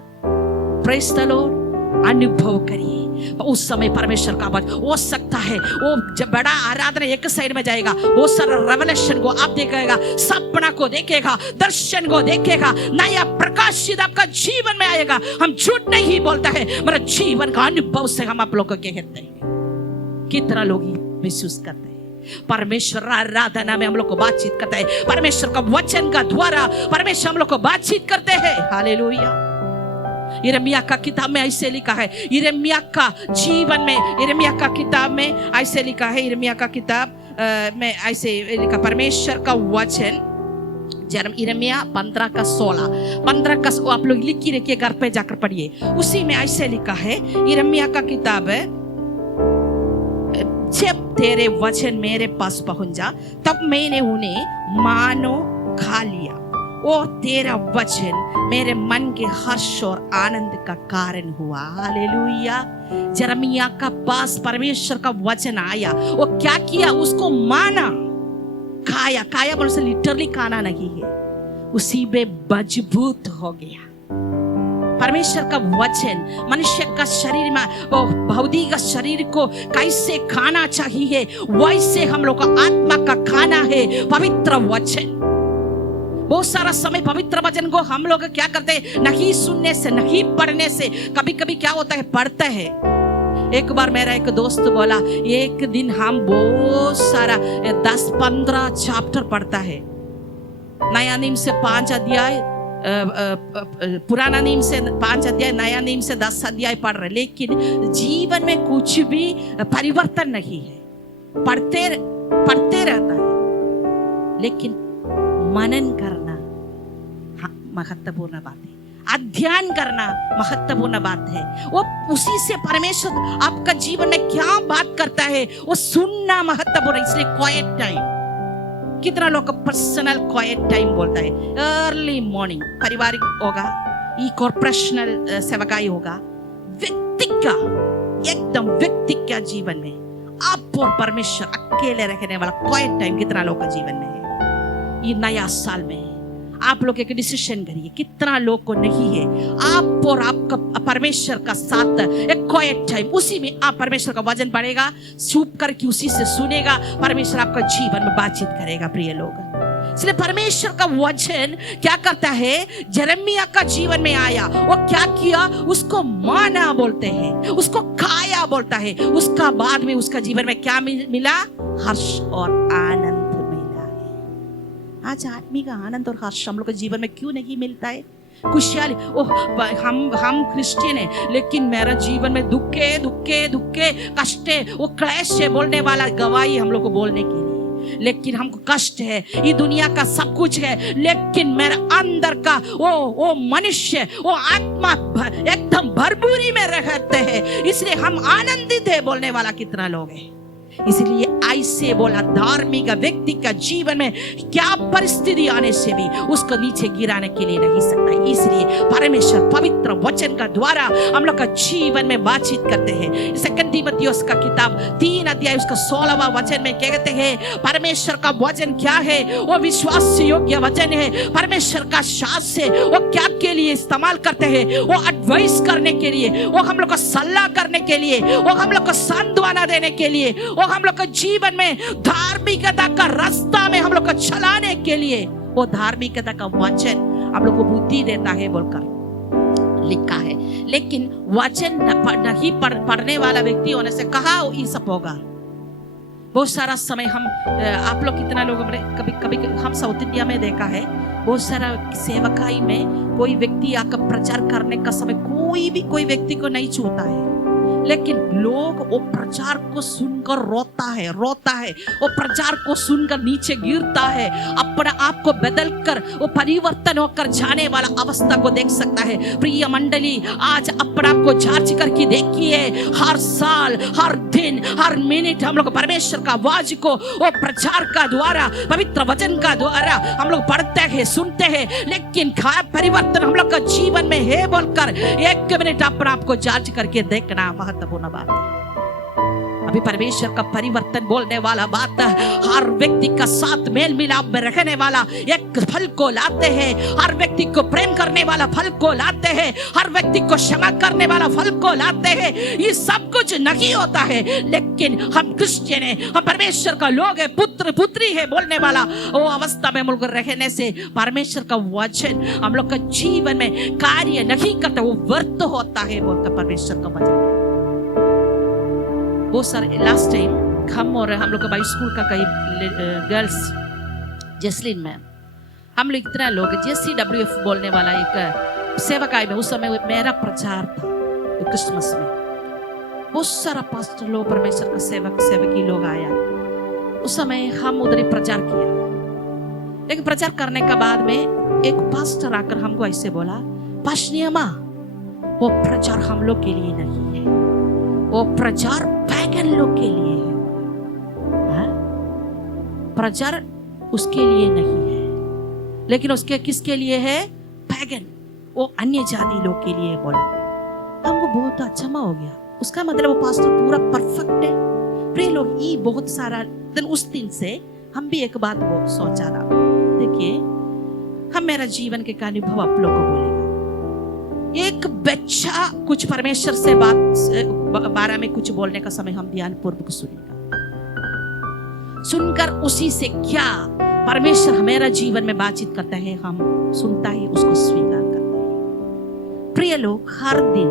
praise the Lord. अनुभव करिए उस समय परमेश्वर का आवाज। हो सकता है वो जब बड़ा आराधना एक साइड में जाएगा, बहुत सारा रेवलेशन को आप देखेगा, सपना को देखेगा, दर्शन को देखेगा, नया प्रकाशित आपका जीवन में आएगा। हम झूठ नहीं बोलता है, मेरा जीवन का अनुभव से हम आप लोग को कहते हैं। कितना लोग महसूस करते हैं परमेश्वर आराधना में हम लोग को बातचीत करता है, परमेश्वर का वचन का द्वारा परमेश्वर हम लोग को बातचीत करते हैं। हालेलुया। यिर्मयाह का किताब में ऐसे लिखा है, यिर्मयाह का जीवन में, यिर्मयाह का किताब में ऐसे लिखा है, यिर्मयाह का किताब में ऐसे लिखा, परमेश्वर का वचन, यिर्मयाह 15:16 आप लोग लिख के रखिए, घर पे जाकर पढ़िए। उसी में ऐसे लिखा है, यिर्मयाह का किताब है, जब तेरे वचन मेरे पास पहुंच जा तब मैंने उन्हें मानो खा लिया, और तेरा वचन मेरे मन के हर्ष और आनंद का कारण हुआ। हालेलुया। यिर्मयाह का पास परमेश्वर का वचन आया, वो क्या किया? उसको माना, खाया। खाया बोलने से लिटरली खाना नहीं है, उसी में मजबूत हो गया। परमेश्वर का वचन मनुष्य का शरीर में, भौतिक शरीर को कैसे खाना चाहिए, वैसे हम लोग का आत्मा का खाना है पवित्र वचन। बहुत सारा समय पवित्र वचन को हम लोग क्या करते हैं, नहीं सुनने से, नहीं पढ़ने से। कभी कभी क्या होता है, पढ़ते हैं। एक बार मेरा एक दोस्त बोला, एक दिन हम बहुत सारा 10-15 चैप्टर पढ़ता है, नया नियम से 5 अध्याय, पुराना नियम से 5 अध्याय, नया नियम से 10 अध्याय पढ़ रहे, लेकिन जीवन में कुछ भी परिवर्तन नहीं है। पढ़ते रहता है, लेकिन मनन करना महत्वपूर्ण बात है, अध्ययन करना महत्वपूर्ण बात है। वो उसी से परमेश्वर आपका जीवन में क्या बात करता है वो सुनना महत्वपूर्ण है। इसलिए क्वाइट टाइम, कितना लोग पर्सनल क्वाइट टाइम बोलता है, अर्ली मॉर्निंग, पारिवारिक होगा, ई कॉर्पोरेशनल सेवकाई होगा, व्यक्ति का, एकदम व्यक्ति का जीवन में आप और परमेश्वर अकेले रहने वाला क्वाइट टाइम कितना लोग का जीवन में है। ये नया साल में आप लोग एक डिसीजन करिए, कितना लोग को नहीं है आप और आपका परमेश्वर का साथ एक क्वाइट टाइम, उसी में आप परमेश्वर का वचन पढ़ेगा, चुप करके उसी से सुनेगा, परमेश्वर आपका जीवन में बातचीत करेगा। प्रिय लोग, इसलिए परमेश्वर का वचन क्या करता है, यिर्मयाह का जीवन में आया, वो क्या किया, उसको माना बोलते हैं, उसको खाया बोलता है, उसका बाद में उसका जीवन में क्या मिला, हर्ष और आनंद। आज आदमी का आनंद और हर्ष हम लोग के जीवन में क्यों नहीं मिलता है? खुशहाली, ओह हम क्रिश्चियन है, लेकिन मेरा जीवन में दुखे कष्टे, वो क्लेश है बोलने वाला गवाही हम लोग को बोलने के लिए, लेकिन हमको कष्ट है, ये दुनिया का सब कुछ है, लेकिन मेरे अंदर का वो मनुष्य, वो आत्मा एकदम भरपूरी में रहते हैं, इसलिए हम आनंदित है बोलने वाला कितना लोग है। इसलिए ऐसे बोला, धार्मिक व्यक्ति का जीवन में क्या परिस्थिति आने से भी उसको नीचे गिराने के लिए नहीं सकता। इसलिए परमेश्वर पवित्र वचन का द्वारा हम लोग का जीवन में बातचीत करते हैं। सेकंड तीमुथियुस का किताब 3 अध्याय उसका 16वां वचन में कहते हैं, परमेश्वर का वचन क्या है, वो विश्वास योग्य वचन है। परमेश्वर का शास्त्र है, वो क्या के लिए इस्तेमाल करते हैं, वो एडवाइस करने के लिए, वो हम लोग को सलाह करने के लिए, वो हम लोग को सांत्वना देने के लिए, वो हम लोग का जीवन में धार्मिकता का रास्ता में हम लोग को चलाने के लिए, वो धार्मिकता का वचन हम लोग को बुद्धि देता है बोलकर लिखा है। लेकिन वचन नहीं पढ़ने वाला व्यक्ति होने से कहाँ ये सब होगा। बहुत सारा समय हम आप लोग कितना लोग कभी कभी हम साउथ इंडिया में देखा है, बहुत सारा सेवकाई में कोई व्यक्ति आकर प्रचार करने का समय कोई व्यक्ति को नहीं छूता है, लेकिन लोग वो प्रचार को सुनकर रोता है, वो प्रचार को सुनकर नीचे गिरता है, अपने आप को बदलकर वो परिवर्तन होकर जाने वाला अवस्था को देख सकता है। प्रिय मंडली, आज अपने आप को जांच करके देखिए। हर साल, हर दिन, हर मिनट हम लोग परमेश्वर का आवाज को वो प्रचार का द्वारा, पवित्र वचन का द्वारा हम लोग पढ़ते हैं, सुनते हैं, लेकिन क्या परिवर्तन हम लोग का जीवन में है बोलकर एक मिनट अपने आप को जांच करके देखना महत्वपूर्ण बात है। अभी परमेश्वर का परिवर्तन बोलने वाला बात हर व्यक्ति का साथ मेल मिलाप में रखने वाला एक फल को लाते हैं, हर व्यक्ति को प्रेम करने वाला फल को लाते हैं, हर व्यक्ति को क्षमा करने वाला फल को लाते हैं। ये सब कुछ नहीं होता है, लेकिन हम क्रिश्चियन है, हम परमेश्वर का लोग है, पुत्र पुत्री है बोलने वाला वो अवस्था में हम लोग रहने से परमेश्वर का वचन हम लोग का जीवन में कार्य नहीं करता, वो व्यर्थ होता है बोलकर परमेश्वर का वचन। बहुत सारे लास्ट टाइम हम और हम लोग का बाई स्कूल का कई गर्ल्स जसलिन में हम लोग इतना लोग JCWF बोलने वाला एक सेवकाई में उस समय मेरा प्रचार था क्रिसमस में। बहुत सारा पास्टर लोग, परमेश्वर का सेवकी लोग आया। उस समय हम उधर ही प्रचार किया, लेकिन प्रचार करने के बाद में एक पास्टर आकर हमको ऐसे बोला, पाशनियमा वो प्रचार हम लोग के लिए नहीं है, वो प्रचार पैगन लोग के लिए है। प्रचार उसके लिए नहीं है, लेकिन उसके किसके लिए है? पैगन, वो अन्य जाति लोग के लिए बोला। हमको बहुत अचंभा हो गया। उसका मतलब वो पास्टर पूरा परफेक्ट है। प्रिय लोग, ये बहुत सारा दिन उस दिन से हम भी एक बात वो सोचा था। देखिए, हम मेरा जीवन के अनुभव आप लोग को बोलेगा। एक बच्चा कुछ परमेश्वर से बारे में कुछ बोलने का समय हम ध्यान पूर्वक सुनकर उसी से क्या परमेश्वर हमारा जीवन में बातचीत करता है, हम सुनता है, उसको स्वीकार करते हैं। प्रिय लोग, हर दिन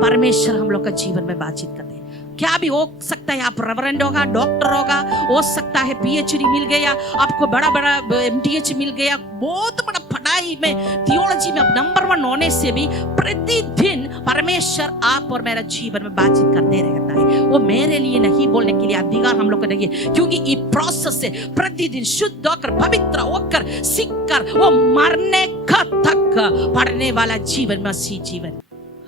परमेश्वर हम लोग का जीवन में बातचीत करते हैं। क्या भी हो सकता है, आप रेवरेंड होगा, डॉक्टर होगा, हो सकता है PhD मिल गया, आपको बड़ा MTH मिल गया, बहुत बड़ा पढ़ाई में थियोलॉजी में नंबर 1 होने से भी प्रतिदिन परमेश्वर आप और मेरा जीवन में बातचीत करते रहता है। वो मेरे लिए नहीं बोलने के लिए अधिकार हम लोग को नहीं है, क्योंकि ये प्रोसेस से प्रतिदिन शुद्ध होकर, पवित्र होकर, सीखकर वो मरने का तक पढ़ने वाला जीवन में सी जीवन।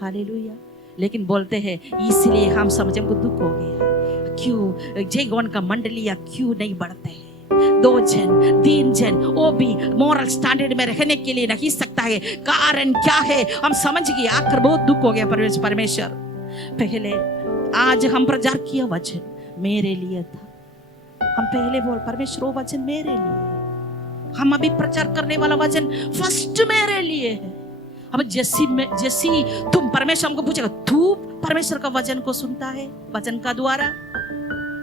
हालेलुया। लेकिन बोलते हैं इसलिए हम समझे हमको दुख हो गया, क्यों जयगौन का मंडलियां क्यों नहीं बढ़ते हैं? 2 जन 3 जन वो भी मॉरल स्टैंडर्ड में रहने के लिए नहीं सकता है। कारण क्या है? हम समझ गए, आकर बहुत दुख हो गया। परमेश्वर पहले आज हम प्रचार किया वचन मेरे लिए था, हम पहले बोल परमेश्वर वो वचन मेरे लिए, हम अभी प्रचार करने वाला वचन फर्स्ट मेरे लिए है। अब जैसी तुम परमेश्वर हमको पूछेगा, तू परमेश्वर का वचन को सुनता है, वचन का द्वारा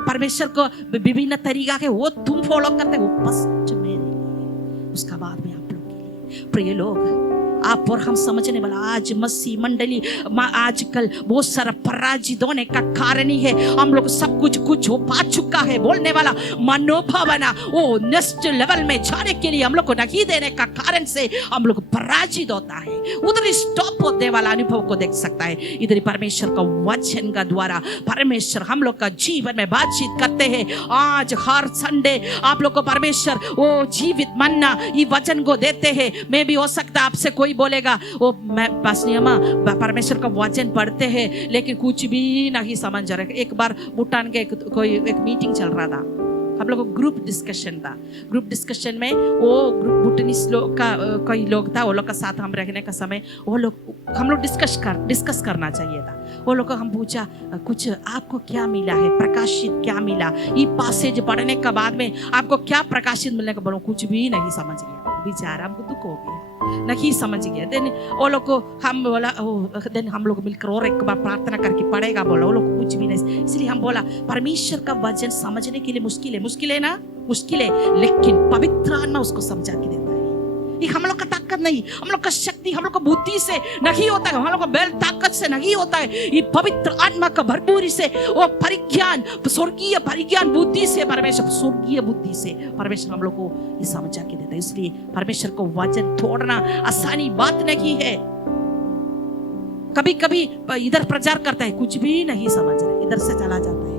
परमेश्वर को विभिन्न तरीका के वो तुम फॉलो करते हो, फर्स्ट मेरे लिए, उसका बाद में आप लोग के लिए। प्रिय लोग, आप और हम समझने वाला आज मसीह मंडली आजकल बहुत सारा पराजित होने का कारण ही है। हम लोग सब कुछ हो पा चुका है बोलने वाला मनोभावना वो नेक्स्ट लेवल में जाने के लिए हम लोग को नहीं देने का कारण से हम लोग पराजित होता है, उधर स्टॉप होने वाला अनुभव को देख सकता है। इधर परमेश्वर का वचन का द्वारा परमेश्वर हम लोग का जीवन में बातचीत करते हैं। आज हर संडे आप लोग को परमेश्वर वो जीवित मन्ना ये वचन को देते हैं। मैं भी हो सकता आपसे कोई बोलेगा वो मैं पासनियमा परमेश्वर का वचन पढ़ते हैं लेकिन कुछ भी नहीं समझ रहे। एक बार भूटान के कोई एक मीटिंग चल रहा था, हम लोग ग्रुप डिस्कशन था। ग्रुप डिस्कशन में वो भूटानीस लोग का कई लोग था, वो लोग का साथ हम रहने का समय वो लोग हम लोग डिस्कस करना चाहिए था। वो लोग को हम पूछा कुछ आपको क्या मिला है, प्रकाशित क्या मिला, ये पासेज पढ़ने के बाद में आपको क्या प्रकाशित मिलने का? बोलो कुछ भी नहीं समझ गया, बेचारा हमको दुख हो गया, नहीं समझ गया। देन वो लोग को हम बोला देन हम लोग मिलकर और एक बार प्रार्थना करके पढ़ेगा, बोला वो लोग कुछ भी नहीं। इसलिए हम बोला परमेश्वर का वचन समझने के लिए मुश्किल है ना, मुश्किल है, लेकिन पवित्र आत्मा उसको समझा के देता है। ये हम लोग का ताकत नहीं, हम लोग का शक्ति, हम लोग का बुद्धि से नहीं होता है, हम लोग का बल ताकत से नहीं होता है। ये पवित्र आत्मा का भरपूरी से और परिज्ञान, स्वर्गीय परिज्ञान बुद्धि से परमेश्वर, स्वर्गीय बुद्धि से परमेश्वर हम लोग को ये समझा के देता है। इसलिए परमेश्वर को वचन छोड़ना आसानी बात नहीं है। कभी कभी इधर प्रचार करता है, कुछ भी नहीं समझ रहे, इधर से चला जाता है,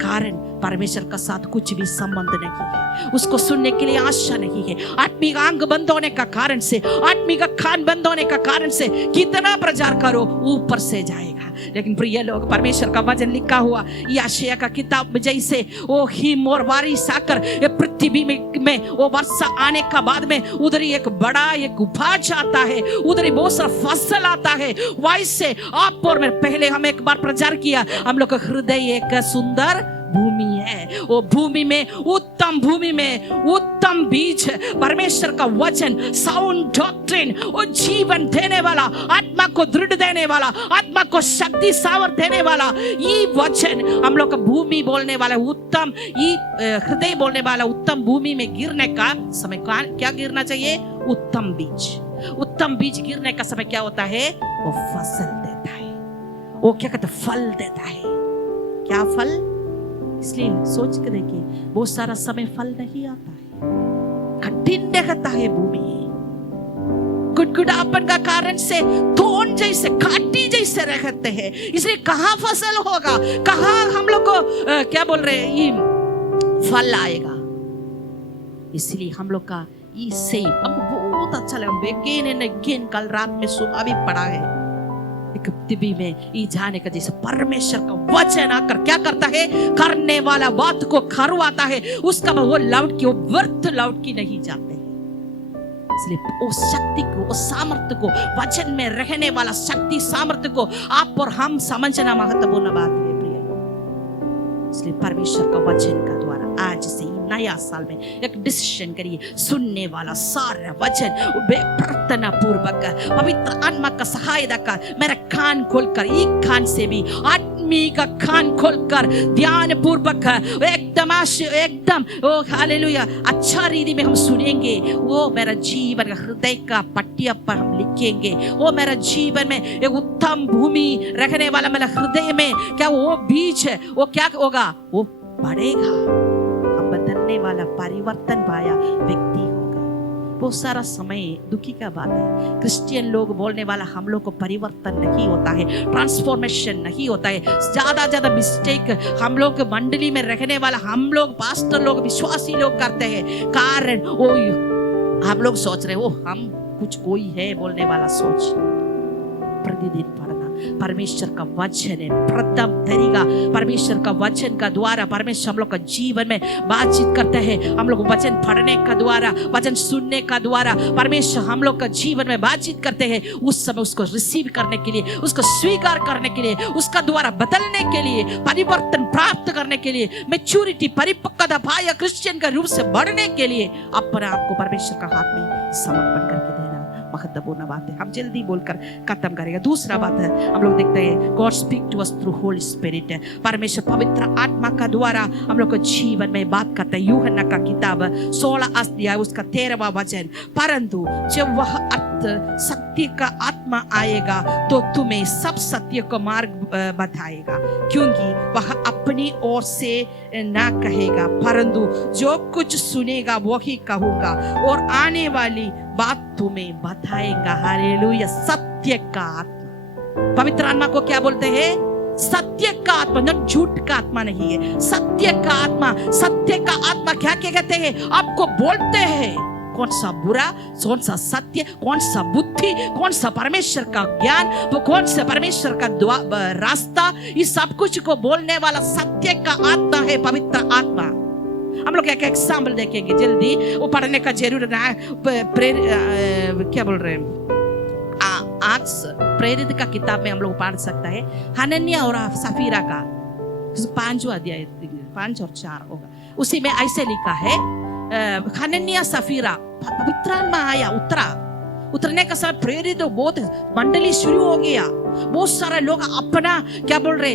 कारण परमेश्वर का साथ कुछ भी संबंध नहीं है, उसको सुनने के लिए आशा नहीं है। आत्मिक आंग बंद होने का कारण से, आत्मिक कान बंद होने का कारण से कितना प्रचार करो ऊपर से जाएगा। लेकिन प्रिय लोग, परमेश्वर का वचन लिखा हुआ यशायाह का किताब जैसे वो हिम और बारिश आकर पृथ्वी में वो वर्षा आने का बाद में उधर एक बड़ा एक उपज आता है, उधर बहुत सारा फसल आता है। वैसे आप और मैं पहले हम एक बार प्रचार किया, हम लोग का हृदय एक सुंदर भूमि है। वो भूमि में, उत्तम भूमि में उत्तम बीज, परमेश्वर का वचन, साउंड डॉक्ट्रिन, वो जीवन देने वाला, आत्मा को दृढ़ देने वाला, आत्मा को शक्ति सामर्थ देने वाला ये वचन हम लोग का भूमि बोलने वाला उत्तम, ये हृदय बोलने वाला उत्तम भूमि में गिरने का समय क्या गिरना चाहिए? उत्तम बीज। उत्तम बीज गिरने का समय क्या होता है? वो फसल देता है, वो क्या कहते, फल देता है। क्या फल? इसलिए सोच के देखिए, बहुत सारा समय फल नहीं आता है, कठिन रहता है भूमि, गुड़गुड़ापन का कारण से थोन जैसे, काटी जैसे रहते हैं। इसलिए कहाँ फसल होगा, कहाँ हम लोग को क्या बोल रहे हैं, ये फल आएगा। इसलिए हम लोग का ये सेव अब बहुत अच्छा लगा। कल रात में सुबह भी पढ़ा है, पृथ्वी में ये जाने का जैसे परमेश्वर का वचन आकर क्या करता है, करने वाला बात को करवाता है, उसका वो लौट की, वो व्यर्थ लौट की नहीं जाते हैं। इसलिए वो शक्ति को, वो सामर्थ्य को, वचन में रहने वाला शक्ति सामर्थ्य को आप और हम समझना महत्वपूर्ण बात है प्रिय लोग। इसलिए परमेश्वर का वचन का द्वारा आज से नया साल में एक डिसीजन करिए, सुनने वाला सारा वचन प्रार्थना पूर्वक पवित्र आत्मा का सहायता का मेरा कान खोलकर, एक कान से भी आत्मिक का कान खोलकर ध्यान पूर्वक एकदम ओ हालेलुया अच्छा रीति में हम सुनेंगे। वो मेरा जीवन का हृदय का पट्टिया पर हम लिखेंगे। वो मेरा जीवन में एक उत्तम भूमि रखने वाला मेरा हृदय में क्या वो बीज है, वो क्या होगा, वो बढ़ेगा, बदलने वाला परिवर्तन पाया व्यक्ति होगा। बहुत सारा समय दुखी का बात है, क्रिश्चियन लोग बोलने वाला हम लोग को परिवर्तन नहीं होता है, ट्रांसफॉर्मेशन नहीं होता है। ज्यादा मिस्टेक हम लोग मंडली में रहने वाला हम लोग, पास्टर लोग, विश्वासी लोग करते हैं। कारण वो हम लोग सोच रहे, वो हम कुछ कोई है बोलने वाला सोच। प्रतिदिन पढ़ना परमेश्वर का वचन है प्रथम तरीका। परमेश्वर का वचन का द्वारा परमेश्वर हम लोग का जीवन में बातचीत करते हैं। हम लोग वचन पढ़ने का द्वारा, वचन सुनने का द्वारा परमेश्वर हम लोग का जीवन में बातचीत करते हैं। उस समय उसको रिसीव करने के लिए, उसको स्वीकार करने के लिए, उसका द्वारा बदलने के लिए, परिवर्तन प्राप्त करने के लिए, मैच्योरिटी, परिपक्वता पाया क्रिश्चियन का रूप से बढ़ने के लिए अपने आप को परमेश्वर का हाथ में समर्पण करके देना महत्वपूर्ण बात है। हम जल्दी बोलकर खत्म करेंगे। दूसरा बात है, हम लोग देखते हैं God speak to us through holy spirit. परमेश्वर पवित्र आत्मा का द्वारा हम लोग को जीवन में बात करते हैं। यूहन्ना का किताब 16 अध्याय उसका 13वां वचन, परंतु जब वह सत्य का आत्मा आएगा तो तुम्हें सब सत्य को मार्ग बताएगा, क्योंकि वह अपनी ओर से ना कहेगा, परंतु जो कुछ सुनेगा वही कहूंगा और आने वाली बात तुम्हें बताएगा। हालेलुया। सत्य का आत्मा, पवित्र आत्मा को क्या बोलते हैं? सत्य का आत्मा, न झूठ का आत्मा नहीं है, सत्य का आत्मा। सत्य का आत्मा क्या कहते हैं? आपको बोलते हैं कौन सा बुरा, कौन सा सत्य, कौन सा बुद्धि, कौन सा परमेश्वर का ज्ञान, वो कौन सा परमेश्वर का रास्ता, इस सब कुछ को बोलने वाला सत्य का आत्मा है पवित्र आत्मा। हम लोग एक एग्जाम्पल देखेंगे जल्दी, वो पढ़ने का जरूर है। क्या बोल रहे हैं, आज प्रेरित का किताब में हम लोग पढ़ सकता है हनन्याह और सफीरा का 5वां अध्याय 5 और 4 होगा। उसी में ऐसे लिखा है, हनन्याह सफीरा, पवित्र आत्मा आया, उतरा, उतरने का समय प्रेरित बहुत मंडली शुरू हो गया। बहुत सारे लोग अपना क्या बोल रहे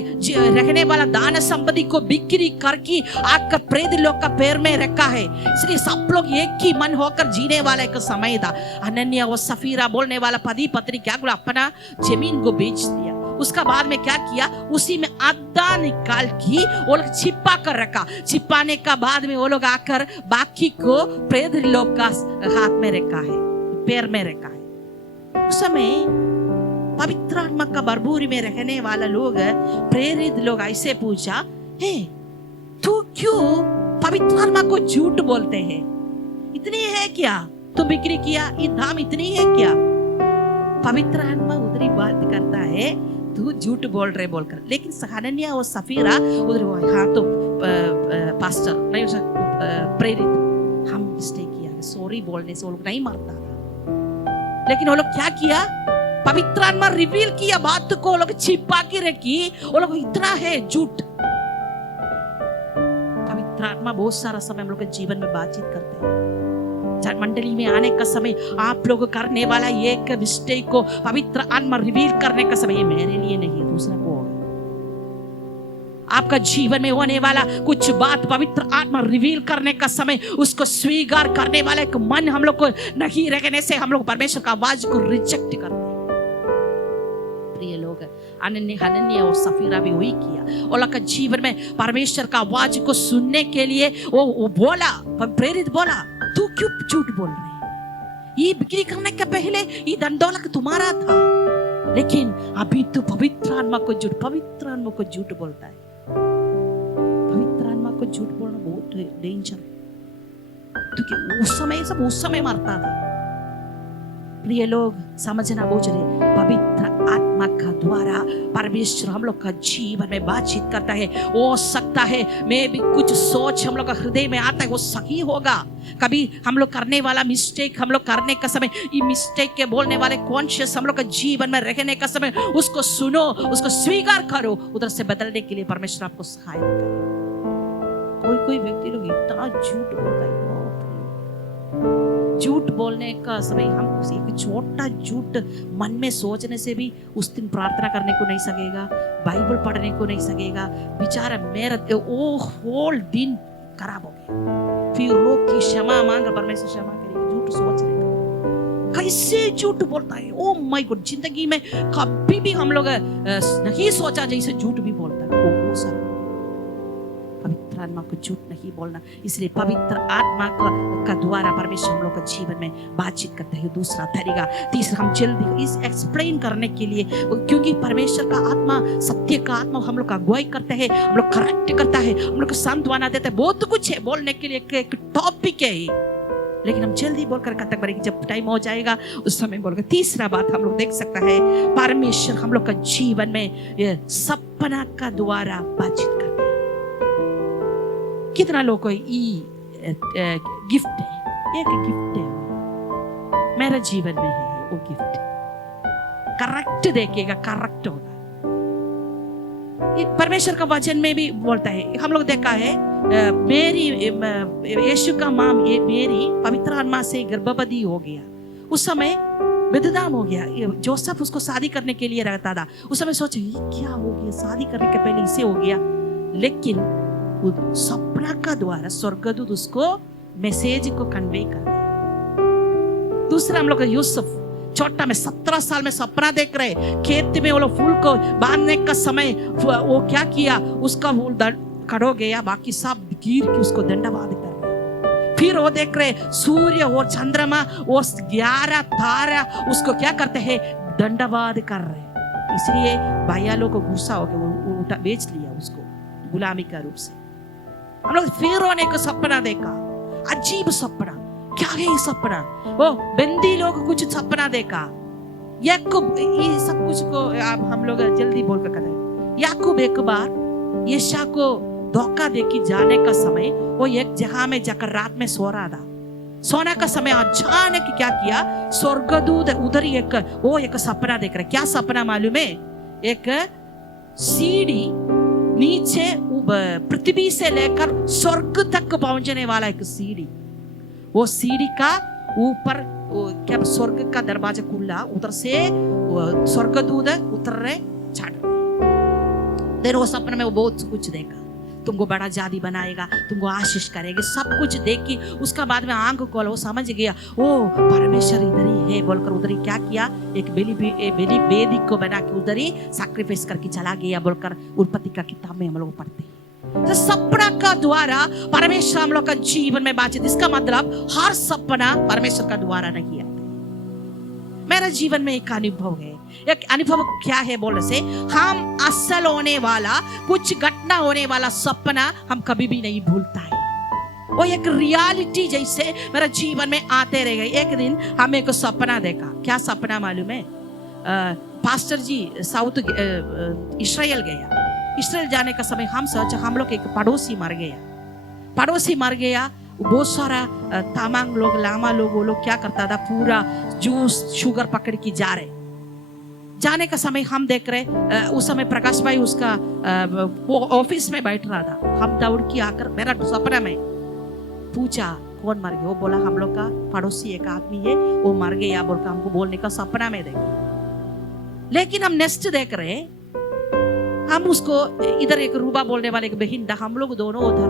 रहने वाला दान संपत्ति को बिक्री करके आपका प्रेरित लोग का पैर में रखा है। इसलिए सब लोग एक ही मन होकर जीने वाला एक समय था। अनन्या और सफीरा बोलने वाला पति पत्नी क्या बोला, अपना जमीन को बेच दिया। उसका बाद में क्या किया, उसी में आधा निकाल के वो लोग छिपा कर रखा। छिपाने का बाद में वो लोग आकर बाकी को प्रेरित लोग का हाथ में रखा है, पैर में रखा है। उस समय पवित्र आत्मा का बरबूरी में रहने वाला लोग प्रेरित लोग ऐसे पूछा, हे तू क्यों पवित्र आत्मा को झूठ बोलते हैं? इतनी है क्या तू बिक्री किया, ये दाम इतनी है क्या? पवित्र आत्मा उधरी बात करता है, तू झूठ बोल रहे बोलकर। लेकिन हनन्याह और सफीरा उधर हाँ तो पास्टर नहीं प्रेरित हम मिस्टेक किया है, सॉरी बोलने से वो लोग नहीं मरता था। लेकिन वो लोग क्या किया, पवित्र आत्मा रिवील किया बात को, वो लोग छिपा के रखी। वो लोग इतना है झूठ। पवित्र आत्मा बहुत सारा समय हम लोग के जीवन में बातचीत करते हैं। मंडली में आने का समय आप लोग करने वाला एक मिस्टेक को पवित्र आत्मा रिवील करने का समय, ये मेरे लिए नहीं है, दूसरा को होगा। आपका जीवन में होने वाला कुछ बात पवित्र आत्मा रिवील करने का समय, उसको स्वीकार करने वाला एक मन हम लोग को नहीं रखने से हम लोग परमेश्वर का आवाज को रिजेक्ट करते हैं। प्रिय लोग, हनन्याह और सफीरा भी वही किया। और लोग का जीवन में परमेश्वर का आवाज को सुनने के लिए वो बोला, प्रेरित बोला, तू क्यों झूठ बोल रहे है? ये बिक्री करने के पहले ये धन दौलत तुम्हारा था, लेकिन अभी तो पवित्र आत्मा को झूठ बोलता है। पवित्र आत्मा को झूठ बोलना बहुत डेंजर है, क्योंकि उस समय मरता था। प्रिय लोग, समझना बोझ रहे, पवित्र आत्मा का द्वारा परमेश्वर हम लोग का जीवन में बातचीत करता है। हो सकता है मैं भी कुछ सोच हम लोग का हृदय में आता है, वो सही होगा। कभी हम लोग करने वाला मिस्टेक हम लोग करने का समय, ये मिस्टेक के बोलने वाले कॉन्शियस हम लोग का जीवन में रहने का समय, उसको सुनो, उसको स्वीकार करो, उधर से बदलने के लिए परमेश्वर आपको सहायता करे। कोई व्यक्ति लोग इतना झूठ बोलता है। झूठ बोलने का समय हम एक छोटा झूठ मन में सोचने से भी उस दिन प्रार्थना करने को नहीं सकेगा, बाइबल पढ़ने को नहीं सकेगा। बेचारा मेरा वो होल दिन खराब हो गया। फिर रोक की क्षमा मांग, परमेश्वर क्षमा करेगा। झूठ सोचने का कैसे झूठ बोलता है, ओ माय गॉड। जिंदगी में कभी भी हम लोग नहीं सोचा जैसे झूठ भी बोलता है। पवित्र आत्मा को झूठ नहीं बोलना, इसलिए पवित्र आत्मा का द्वारा परमेश्वर हम लोग का जीवन में बातचीत करते हैं। दूसरा तरीका, तीसरा, हम जल्दी इस एक्सप्लेन करने के लिए, क्योंकि परमेश्वर का आत्मा, सत्य का आत्मा हम लोग का अगुवाई करते हैं, हम लोग करेक्ट करता है, हम लोग को सांत्वना देता है। बहुत कुछ है बोलने के लिए, एक टॉपिक है, लेकिन हम जल्दी बोलकर खत्म करेंगे। जब टाइम हो जाएगा उस समय बोलेंगे। तीसरा बात हम लोग देख सकता है, परमेश्वर हम लोग का जीवन में सपना का द्वारा बातचीत करते हैं। कितना लोग को गिफ्ट है, एक गिफ्ट है मेरे जीवन में है, वो गिफ्ट करेक्ट देखेगा, करेक्ट होगा। परमेश्वर का वचन में भी बोलता है, हम लोग देखा है, मेरी यीशु का मां मेरी पवित्र आत्मा से गर्भवती हो गया। उस समय विधवाम हो गया। जोसेफ उसको शादी करने के लिए रहता था। उस समय सोचे ये क्या हो गया, शादी करने के पहले इसे हो गया। लेकिन सपना का द्वारा स्वर्गदूत उसको मैसेज को कन्वे कर दिया। दूसरा हम लोग यूसुफ, छोटा में 17 साल में सपना देख रहे, खेत में वो लोग फूल को बांधने का समय वो क्या किया, उसका फूल खड़ो गया, बाकी सब गिर के उसको दंडवाद कर रहे। फिर वो देख रहे सूर्य और चंद्रमा और 11 तारा उसको क्या करते हैं, दंडवाद कर रहे। इसलिए भाइया लोग को गुस्सा हो गया, वो उठा बेच लिया उसको गुलामी का रूप से। हम लोग फिर ने को सपना देखा, अजीब सपना। क्या है ये सपना? वो बंदी लोग कुछ सपना देखा। याकूब, ये सब कुछ को हम लोग जल्दी बोल कर करें। याकूब एक बार यशा को धोखा देके जाने का समय, वो एक जगह में जाकर रात में सो रहा था। सोने का समय अचानक क्या किया, स्वर्गदूत उधर एक सपना देख रहा। क्या सपना मालूम है? एक सीढ़ी नीचे पृथ्वी से लेकर स्वर्ग तक पहुंचने वाला एक सीढ़ी। वो सीढ़ी का ऊपर क्या स्वर्ग का दरवाजा खुला, उधर से स्वर्गदूत उतर रहे, चढ़ रहे। देर वो सपने में वो बहुत कुछ देखा, तुमको बड़ा जाति बनाएगा, तुमको आशीष करेगा, सब कुछ देख के उसका बाद में आंख खोला, वो समझ गया ओ परमेश्वर इधर ही है बोलकर उधर ही क्या किया, एक बेली वेदी को बना के उधर ही सैक्रिफाइस करके चला गया बोलकर उत्पत्ति का किताब में हम लोग पढ़ते हैं। तो सपना का द्वारा परमेश्वर हम लोग का जीवन में बातचीत, इसका मतलब हर सपना परमेश्वर का द्वारा नहीं आता। मेरा जीवन में एक अनुभव है, एक अनुभव क्या है बोलने से, हम असल होने वाला कुछ घटना होने वाला सपना हम कभी भी नहीं भूलता है। वो एक रियलिटी जैसे मेरा जीवन में आते रहेगा। एक दिन हम एक सपना देखा, क्या सपना मालूम है, पास्टर जी साउथ इस्राएल गया। इस्राएल जाने का समय हम सोचा हम लोग एक पड़ोसी मर गया। बहुत सारा तामांग लोग, लामा लोग, वो लोग क्या करता था, पूरा जूस शुगर पकड़ के जाने का समय हम देख रहे, उस समय प्रकाश भाई उसका वो ऑफिस में बैठ रहा था। हम दौड़ के आकर मेरा सपना में पूछा कौन मर गया, वो बोला हम लोग का पड़ोसी एक आदमी है वो मर गया बोलकर हमको बोलने का सपना में देखा। लेकिन हम नेक्स्ट देख रहे, हम उसको इधर एक रूबा बोलने वाले एक बहन था, हम लोग दोनों उधर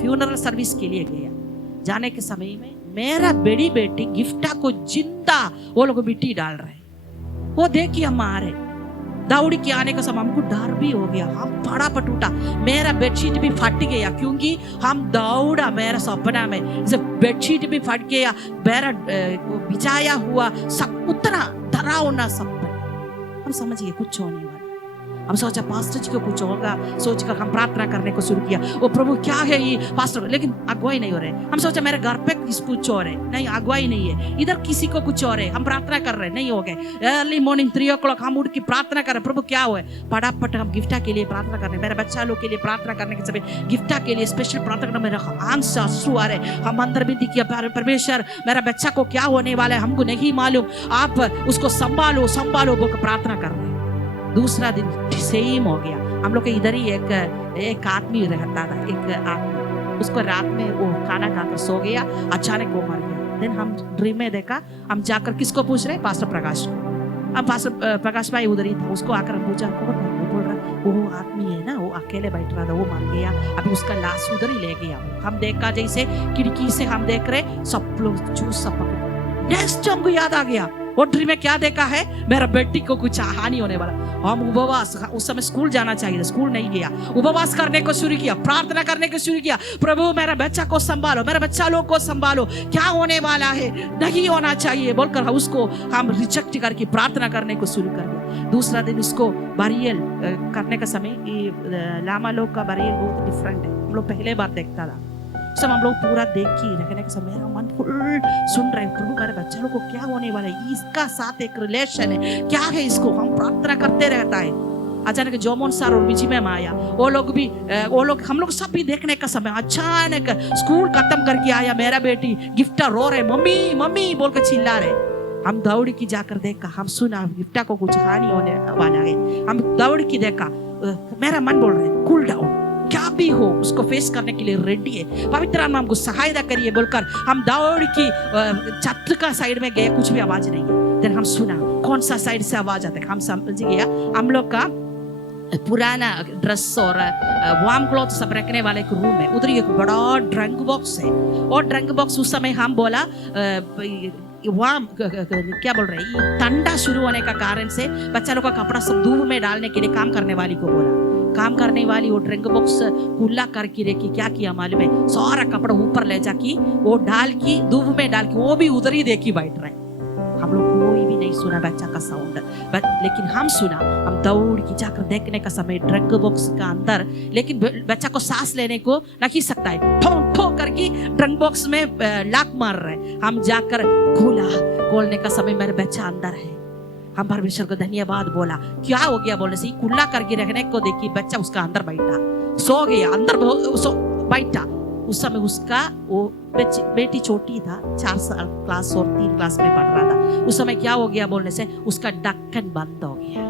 फ्यूनरल सर्विस के लिए गया। जाने के समय में मेरा बड़ी बेटी गिफ्टा को जिंदा वो लोग मिट्टी डाल रहे, वो देख के हम आ रहे, दौड़ के आने का समय हमको डर भी हो गया, हम फटाफट उठा, मेरा बेडशीट भी फट गया क्योंकि हम दौड़ा, मेरा सपना में बेडशीट भी फट गया, मेरा बिछाया हुआ सब उतना डरावना सपना। हम समझ गए कुछ होने वाला, हम सोचा पास्टर जी को कुछ होगा, सोचकर हम प्रार्थना करने को शुरू किया, वो प्रभु क्या है ये पास्टर, लेकिन अगुवाई नहीं हो रहे। हम सोचा मेरे घर पे कुछ हो रहे, नहीं अगुवाई नहीं है, इधर किसी को कुछ हो रहे, हम प्रार्थना कर रहे, नहीं हो गए। अर्ली मॉर्निंग 3 o'clock हम उठ के प्रार्थना कर रहे, प्रभु क्या हुआ, फटाफट हम गिफ्टा के लिए प्रार्थना कर रहे, मेरे बच्चा लोग के लिए प्रार्थना करने के समय गिफ्टा के लिए स्पेशल प्रार्थना करना, मेरा आंख से आंसू आ रहे, हम अंदर भी दिखिए परमेश्वर मेरा बच्चा को क्या होने वाला है हमको नहीं मालूम, आप उसको संभालो बोलकर प्रार्थना कर रहे। दूसरा दिन सेम हो गया, हम लोग के इधर ही एक आदमी रहता था, एक आदमी, उसको रात में वो खाना खाकर सो गया, अचानक वो मर गया। देन हम ड्रीम में देखा, हम जाकर किसको पूछ रहे, पास्टर प्रकाश को। अब पास्टर प्रकाश भाई उधर ही था, उसको आकर पूछा कौन है, वो बोल रहा वो आदमी है ना, वो अकेले बैठ रहा था, वो मर गया, अभी उसका लाश उधर ही ले गया। हम देखा जैसे खिड़की से हम देख रहे, सब लोग जूस सब पकड़। नेक्स्ट हमको याद आ गया, वो ड्रीम में क्या देखा है, मेरा बेटी को कुछ हानि होने वाला। हम उपवास, उस समय स्कूल जाना चाहिए, स्कूल नहीं गया, उपवास करने को शुरू किया, प्रार्थना करने को शुरू किया, प्रभु मेरा बच्चा को संभालो, मेरे बच्चा लोग को संभालो, क्या होने वाला है, नहीं होना चाहिए बोलकर उसको हम रिजेक्ट करके प्रार्थना करने को शुरू कर दिया। दूसरा दिन उसको बरियल करने का समय, लामा लोग का बरियल बहुत डिफरेंट है, हम लोग पहले बार देखता था, सब हम लोग पूरा देख के रखने के समय मेरा मन फुल सुन रहे, प्रभु मेरे बच्चे लोग को क्या होने वाला है, इसका साथ एक रिलेशन है, क्या है इसको, हम प्रार्थना करते रहता है। अचानक जोमोन सर और बिजी मैम आया, वो लोग हम लोग सब भी देखने का समय, अचानक स्कूल खत्म करके आया, मेरा बेटी गिफ्टा रो रहे, मम्मी मम्मी बोल कर चिल्ला रहे। हम दौड़ की जाकर देखा, हम सुना गिफ्टा को कुछ हानि होने वाला है, हम दौड़ की देखा, मेरा मन बोल रहे कूल डाउन, क्या भी हो उसको फेस करने के लिए रेडी है, पवित्र आत्मा हमको सहायता करिए बोलकर हम दौड़ की छत का साइड में गए, कुछ भी आवाज नहीं है। देन हम सुना कौन सा साइड से आवाज आता है, हम समझ गया हम लोग का पुराना ड्रेस और वार्म क्लॉथ सब रखने वाला एक रूम है, उधर एक बड़ा ड्रंक बॉक्स है, और ड्रंक बॉक्स उस समय हम बोला वार्म क्या बोल रहे, ठंडा शुरू होने का कारण से बच्चा लोग का कपड़ा सब धूप में डालने के लिए काम करने वाली को बोला, काम करने वाली वो ड्रिंक बॉक्स खुला करके रेखी क्या किया मालूम है, सारा कपड़ा ऊपर ले जाके वो डाल की धूप में डाल के वो भी उधर ही देखी बैठ रहे। हम लोग कोई भी नहीं सुना बच्चा का साउंड, लेकिन हम सुना, हम दौड़ के जाकर देखने का समय ड्रिंक बॉक्स का अंदर, लेकिन बच्चा को सांस लेने को नहीं सकता है, ठो ठो करके ड्रिंक बॉक्स में लाक मार रहे। हम जाकर खोलने का समय मेरे बच्चा अंदर है, हम परमेश्वर को धन्यवाद बोला, क्या हो गया बोलने से खुला करके रखने को देखी बच्चा उसका अंदर बैठा, सो गया अंदर बैठा। उस समय उसका वो बेटी छोटी था, 4 साल क्लास और 3 क्लास में पढ़ रहा था। उस समय क्या हो गया बोलने से उसका ढक्कन बंद हो गया,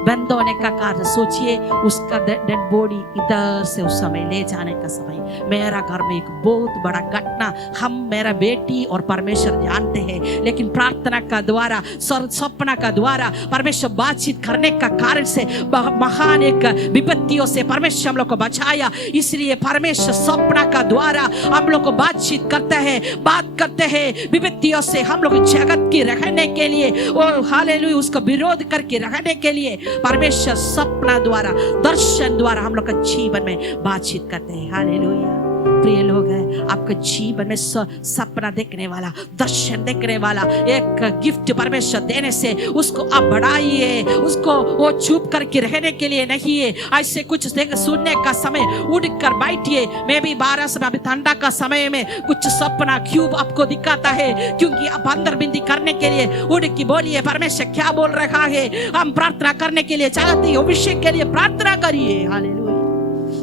बंद होने का कारण सोचिए, उसका डेड बॉडी इधर से उस समय ले जाने का समय मेरा घर में एक बहुत बड़ा घटना हम मेरा बेटी और परमेश्वर जानते हैं, लेकिन प्रार्थना का द्वारा स्वप्न का द्वारा परमेश्वर बातचीत करने का कारण से महान एक विपत्तियों से परमेश्वर हम लोग को बचाया। इसलिए परमेश्वर स्वप्न का द्वारा हम लोग को बातचीत करते हैं, बात करते हैं विपत्तियों से हम लोग जगत की रहने के लिए और हालेलुया उसका विरोध करके रहने के लिए परमेश्वर सपना द्वारा दर्शन द्वारा हम लोग का जीवन में बातचीत करते हैं। हालेलुया। प्रिय लोग हैं, आपका जीवन में सपना देखने वाला, दर्शन देखने वाला एक गिफ्ट परमेश्वर देने से उसको आप बढ़ाइए, उसको वो चुप करके रहने के लिए नहीं है। ऐसे कुछ सुनने का समय उठ कर बैठिए। मैं भी 12 समय अभी ठंडा का समय में कुछ सपना क्यूब आपको दिखाता है, क्योंकि आप अंदर बिंदी करने के लिए उठ के बोलिए परमेश्वर क्या बोल रहा है। हम प्रार्थना करने के लिए चाहते हैं, अभिषेक के लिए प्रार्थना करिए। हालेलुया।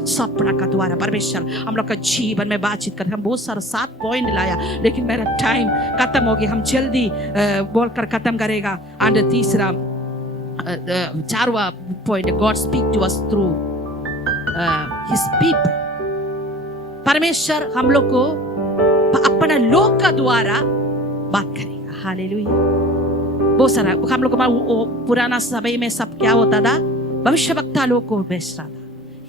सपना का द्वारा परमेश्वर हम लोग का जीवन में बातचीत कर। हम बहुत सारा 7 पॉइंट लाया, लेकिन मेरा टाइम खत्म हो गया। हम जल्दी बोलकर खत्म करेगा। एंड तीसरा 4वां point, God speak to us through his people. परमेश्वर हम लोग को अपना लोग का द्वारा बात करेगा। हालेलुया। बहुत सारा हम लोग पुराना समय में सब क्या होता था, भविष्यवक्ता लोग को भेज रहा था,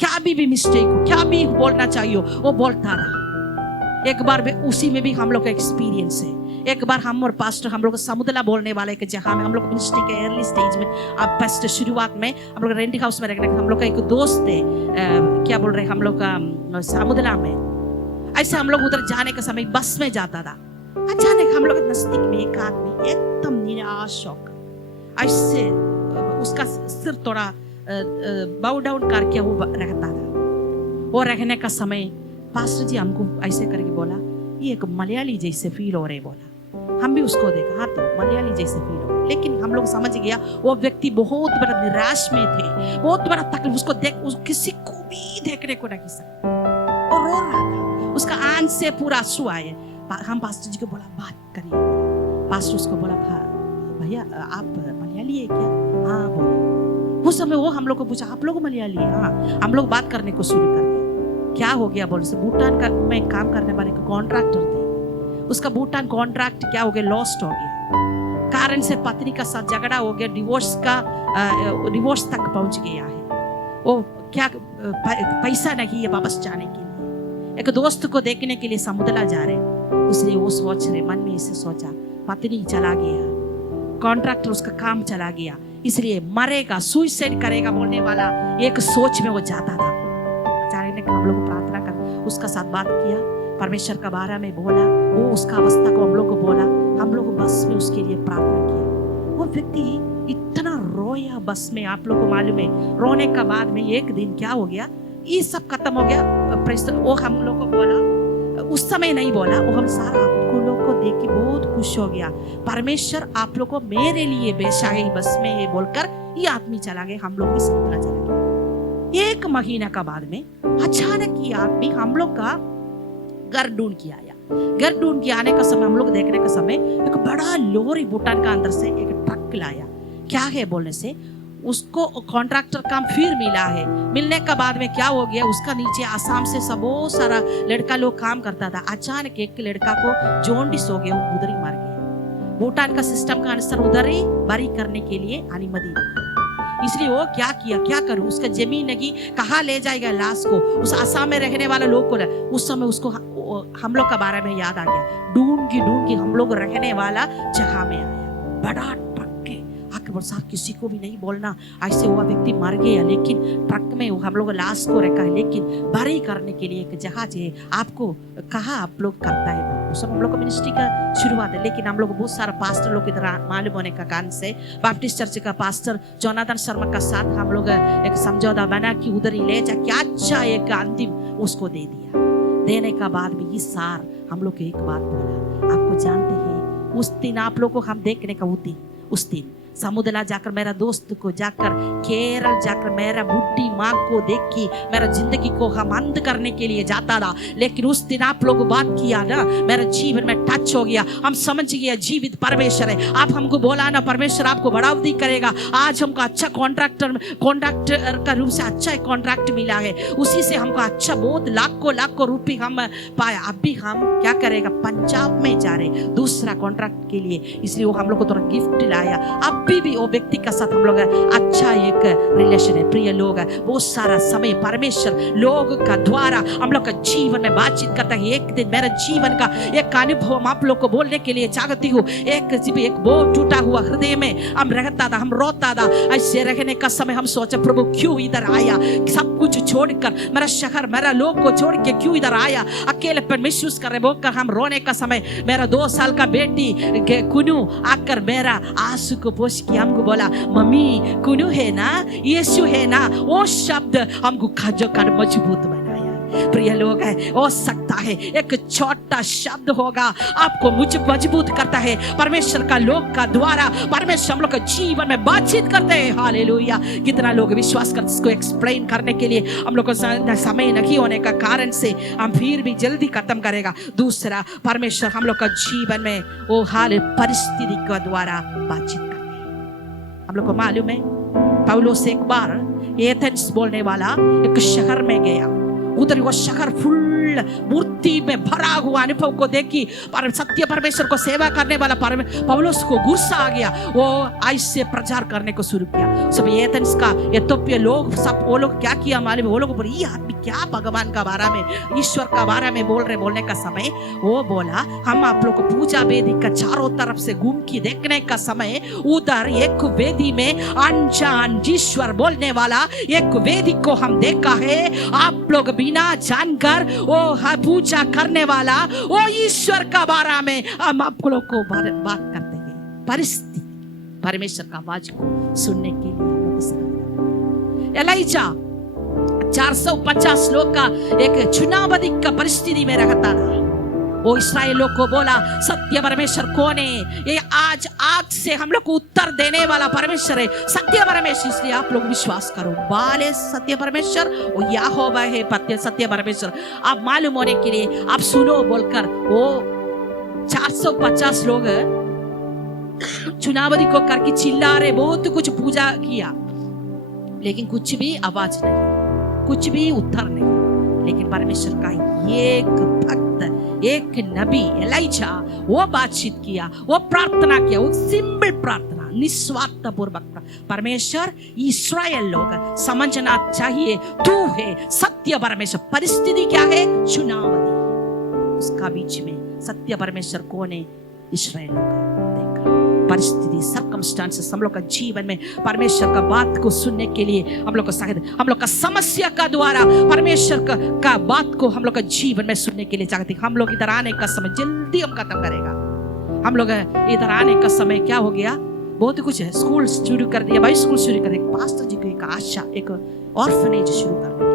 क्या भी मिस्टेक हो, क्या भी बोलना चाहिए वो बोलता रहा। एक बार उसी में भी हम लोग का एक्सपीरियंस है। एक बार हम और पास्टर हम लोग समुद्रा बोलने वाले एक जगह में, हम लोग मिनिस्ट्री के अर्ली स्टेज में, अब पास्टर शुरुआत में हम लोग रेंट हाउस में रहने, हम लोग का एक दोस्त है क्या बोल रहे हम लोग का समुद्रा में। ऐसे हम लोग उधर जाने का समय बस में जाता था। अचानक हम लोग नजदीक में एक आदमी एकदम निराश होकर ऐसे उसका सिर थोड़ा बाउ डाउन करके वो रहता था। वो रहने का समय पास्टर जी हमको ऐसे करके बोला, ये एक मलयाली जैसे फील हो रहे। बोला हम भी उसको देखा, हाँ तो मलयाली जैसे फील हो रहे। लेकिन हम लोग समझ गया वो व्यक्ति बहुत बड़ा निराश में थे, बहुत बड़ा तकलीफ। उसको देख किसी को भी देखने को नहीं सकता और रो रहा था। उसका आंख से पूरा आंसू आए। हम पास्टर जी को बोला बात करिए। पास्टर उसको बोला भैया आप मलयाली है क्या? हाँ बोला। उस समय वो हम लोग को पूछा आप लोग मलयाली है? हाँ। हम लोग बात करने को शुरू कर दिया। क्या हो गया बोले से भूटान का में काम करने वाले को कॉन्ट्रैक्टर थे, उसका भूटान कॉन्ट्रैक्ट क्या हो गया, लॉस्ट हो गया। कारण से पत्नी का साथ झगड़ा हो गया, डिवोर्स तक पहुंच गया है। वो क्या पैसा नहीं है वापस जाने के लिए। एक दोस्त को देखने के लिए समुद्र जा रहे, इसलिए वो सोच रहे मन में इसे सोचा पत्नी चला गया, कॉन्ट्रैक्टर उसका काम चला गया, इसलिए मरेगा, सुसाइड करेगा बोलने वाला एक सोच में वो जाता था। अचानक हम लोग प्रार्थना कर उसका साथ बात किया, परमेश्वर का बारे में बोला, वो उसका अवस्था को हम लोग को बोला, हम लोग बस में उसके लिए प्रार्थना किया। वो व्यक्ति इतना रोया बस में, आप लोग को मालूम है। रोने का बाद में एक दिन क्या हो गया, ये सब खत्म हो गया। वो हम लोग को बोला, उस समय नहीं बोला, वो हम सारा आपको लोग को देख के बहुत खुश हो गया। परमेश्वर आप लोग को मेरे लिए बेचा है बस में है बोलकर ये आदमी चला गया। हम लोग भी समुद्र चला गया। 1 महीना का बाद में अचानक ये आदमी हम लोग का घर ढूंढ के आया। घर ढूंढ के आने का समय हम लोग देखने का समय एक बड़ा लोरी भूटान का अंदर से एक ट्रक लाया। क्या है बोलने से उसको कॉन्ट्रैक्टर काम फिर मिला है। मिलने का बाद में क्या हो गया, उसका नीचे आसाम से सब बहुत सारा लड़का लोग काम करता था। अचानक एक लड़का को जॉन्डिस हो गया, वो उधर ही मर गया। भूटान का सिस्टम का अनुसार उधर ही बरी करने के लिए अनुमति दी। इसलिए वो क्या किया, क्या करूं, उसका जमीन नहीं, कहाँ ले जाएगा लाश को। उस आसाम में रहने वाला लोग को उस समय उसको हम लोग का बारे में याद आ गया। ढूंढ के हम लोग रहने वाला जगह में आया। बड़ा साहब किसी को भी नहीं बोलना, ऐसे हुआ व्यक्ति मर गया, लेकिन ट्रक में हम लोग लाश को रखा है, लेकिन बरी करने के लिए एक जहाज है, आपको कहा आप लोग करता है। उस समय हम लोग का मिनिस्ट्री का शुरुआत है, लेकिन हम लोग बहुत सारा पास्टर लोग इधर मालूम होने का कारण से बैप्टिस्ट चर्च का पास्टर जोनाथन शर्मा का साथ हम लोग एक समझौता बना कि उधर ही ले जाके अच्छा एक अंतिम उसको दे दिया। देने का बाद में ये सार हम लोग एक बात बोला, आपको जानते हैं उस दिन आप लोग को हम देखने का उस दिन समुद्र जाकर मेरा दोस्त को जाकर केरल जाकर मेरा बुढ़ी माँ को देखी, मेरा जिंदगी को हम अंध करने के लिए जाता था, लेकिन उस दिन आप लोग बात किया ना, मेरा जीवन में टच हो गया, हम समझ गया जीवित परमेश्वर है। आप हमको बोला ना परमेश्वर आपको बढ़ावती करेगा। आज हमको अच्छा कॉन्ट्रैक्टर का रूप से अच्छा एक कॉन्ट्रैक्ट मिला है, उसी से हमको अच्छा बहुत लाखों रुपए हम पाया। अब भी हम क्या करेगा, पंजाब में जा रहे दूसरा कॉन्ट्रैक्ट के लिए, इसलिए वो हम लोग को थोड़ा गिफ्ट लाया। अब भी वो व्यक्ति का साथ हम लोग अच्छा एक रिलेशन है। प्रिय लोग, बहुत सारा समय परमेश्वर लोग का द्वारा हम लोग का जीवन में बातचीत करता है। एक दिन मेरा जीवन का एक अनुभव हम आप लोग को बोलने के लिए चाहती हूँ। एक बहुत टूटा हुआ हृदय में हम रहता था, हम रोता था। ऐसे रहने का समय हम सोचा प्रभु क्यों इधर आया, सब कुछ छोड़कर मेरा शहर मेरा लोग को छोड़ के क्यों इधर आया, अकेलेपन महसूस कर रहे बोलकर हम रोने का समय मेरा 2 साल का बेटी कुनू आकर मेरा आंसू को पोंछ के हमको बोला, मम्मी कुनू है ना, यीशु है ना। वो शब्द हमको खजो कर मजबूत बनाया। प्रिय लोग है, हो सकता है एक छोटा शब्द होगा आपको मुझे मजबूत करता है। परमेश्वर का लोग का द्वारा परमेश्वर हम लोग के जीवन में बातचीत करते हैं। हालेलुया। कितना लोग विश्वास करते, इसको एक्सप्लेन करने के लिए हम लोग को समय नहीं होने का कारण से हम फिर भी जल्दी खत्म करेगा। दूसरा, परमेश्वर हम लोग का जीवन में वो हाल परिस्थिति के द्वारा बातचीत करते हैं। हम लोग को मालूम है पौलुस एक बार एथेंस बोलने वाला एक शहर में गया, उधर वो शहर फुल मूर्ति में भरा हुआ अनुभव को देखी पर सत्य परमेश्वर को सेवा करने वाला पौलुस को गुस्सा आ गया। वो ऐसे प्रचार करने को शुरू किया। सब एथेंस का इथियोपिया लोग सब वो लोग क्या किया मालूम है, वो लोग बोले ये आदमी क्या भगवान का बारे में ईश्वर का बारे में बोलने का समय वो बोला हम आप लोग को पूजा वेदी का चारों तरफ से घूम के देखने का समय उधर एक वेदी में अनजान ईश्वर बोलने वाला एक वेदी को हम देखा है। आप लोग बिना जानकर वो पूजा करने वाला वो ईश्वर का बारे में हम आप लोग को बात करते हैं। परिस्थिति परमेश्वर का आवाज को सुनने के लिए एलाइजा 450 लोग का एक चुनावधिक का परिस्थिति में रहता था। वो इस्राएल लोग को बोला सत्य परमेश्वर कौन है, ये आज से हम लोग को उत्तर देने वाला परमेश्वर है, सत्य परमेश्वर। इसलिए आप लोग विश्वास करो बाल है सत्य परमेश्वर, वो यहोवा है सत्य परमेश्वर। आप मालूम होने के लिए आप सुनो बोलकर वो 450 लोग चुनावधी को करके चिल्ला रहे, बहुत कुछ पूजा किया लेकिन कुछ भी आवाज नहीं, कुछ भी उत्तर नहीं। लेकिन परमेश्वर का एक भक्त एक नबी एलाइजा वो बातचीत किया, वो प्रार्थना किया, वो सिंपल प्रार्थना निस्वार्थ पूर्वक। परमेश्वर इस्राएल लोग समझना चाहिए तू है सत्य परमेश्वर। परिस्थिति क्या है, चुनावधी, उसका बीच में सत्य परमेश्वर कौन है, इस्राएल लोग परिस्थिति सर्कमस्टांसेस हम लोग का जीवन में परमेश्वर का बात को सुनने के लिए हम लोग को शायद हम लोग का समस्या का द्वारा परमेश्वर का बात को हम लोग का जीवन में सुनने के लिए चाहते हैं। हम लोग इधर आने का समय जल्दी हम खत्म करेगा। हम लोग इधर आने का समय क्या हो गया, बहुत कुछ है, स्कूल शुरू कर दिया, भाई स्कूल शुरू कर दिया, पास्टर जी को एक आशा एक ऑर्फनेज शुरू करने की,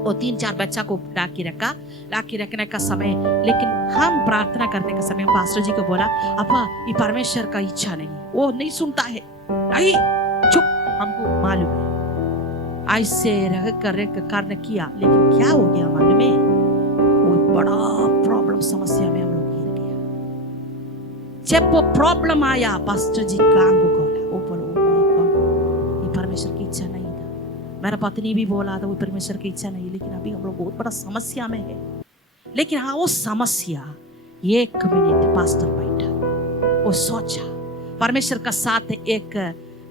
और 3-4 बच्चा को लाके रखने का समय। लेकिन हम प्रार्थना करने का समय पास्टर जी को बोला अपा ये परमेश्वर का इच्छा नहीं, वो नहीं सुनता है, नहीं चुप, हमको मालूम है। ऐसे रह कर कार्य किया, लेकिन क्या हो गया मालूम है, वो बड़ा प्रॉब्लम समस्या में हम लोग गिर गया। जब वो प्रॉब्लम आया पास्टर जी का हमको बोला, वो बोलो ये परमेश्वर की इच्छा नहीं, मेरा पत्नी भी बोला था वो परमेश्वर की इच्छा नहीं, लेकिन अभी हम लोग बहुत बड़ा समस्या में है। लेकिन हाँ वो समस्या 1 मिनट पास्टर बैठा, वो सोचा परमेश्वर का साथ एक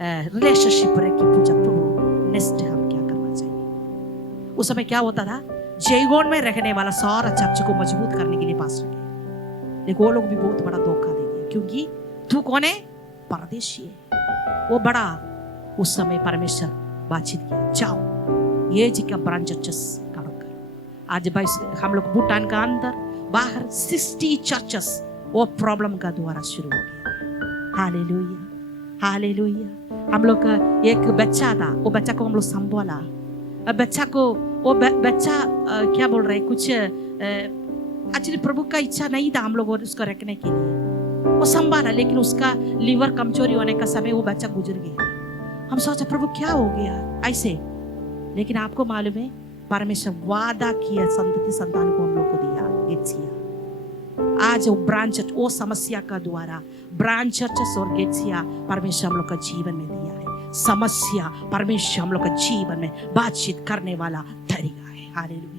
रिलेशनशिप रह के पूछा प्रभु नेक्स्ट हम क्या करना चाहिए। उस समय क्या होता था, जयगोन में रहने वाला सारा चर्च को मजबूत करने के लिए पास्टर गए, लेकिन वो लोग भी बहुत बड़ा धोखा दे दिया, क्योंकि तू कौन है, परदेशी है। वो बड़ा उस समय परमेश्वर बातचीत किया, जाओ ये जी का ब्रांच चर्चेस करो कर। आज भाई हम लोग भूटान का अंदर बाहर 60 चर्चेस वो प्रॉब्लम का द्वारा शुरू हो गया। Hallelujah hallelujah. हम लोग का एक बच्चा था, वो बच्चा को हम लोग संभाला, बच्चा को वो बच्चा क्या बोल रहे कुछ एक्चुअली प्रभु का इच्छा नहीं था हम लोग उसको रखने के लिए, वो संभाला, लेकिन उसका लीवर कमजोरी होने का समय वो बच्चा गुजर गया। हम सोचा प्रभु क्या हो गया ऐसे, लेकिन आपको मालूम है परमेश्वर वादा किया संतति संतान को हम लोग को दिया। गेत्सिया आज वो ब्रांच चर्च, वो समस्या का द्वारा ब्रांच चर्चेस और गेत्सिया परमेश्वर हम लोग का जीवन में दिया है। समस्या परमेश्वर हम लोग का जीवन में बातचीत करने वाला तरीका है। Hallelujah.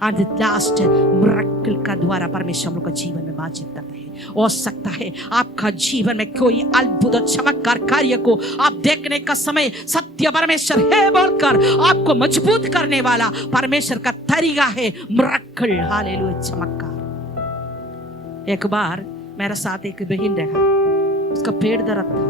And the last miracle का द्वारा परमेश्वर हम लोग का जीवन में बातचीत करते हैं। हो सकता है आपका जीवन में कोई अद्भुत और चमत्कार कार्य को आप देखने का समय सत्य परमेश्वर है बोलकर आपको मजबूत करने वाला परमेश्वर का तरीका है मिरेकल। हालेलुया, चमत्कार। एक बार मेरे साथ एक बहन रहा, उसका पेट दर्द था।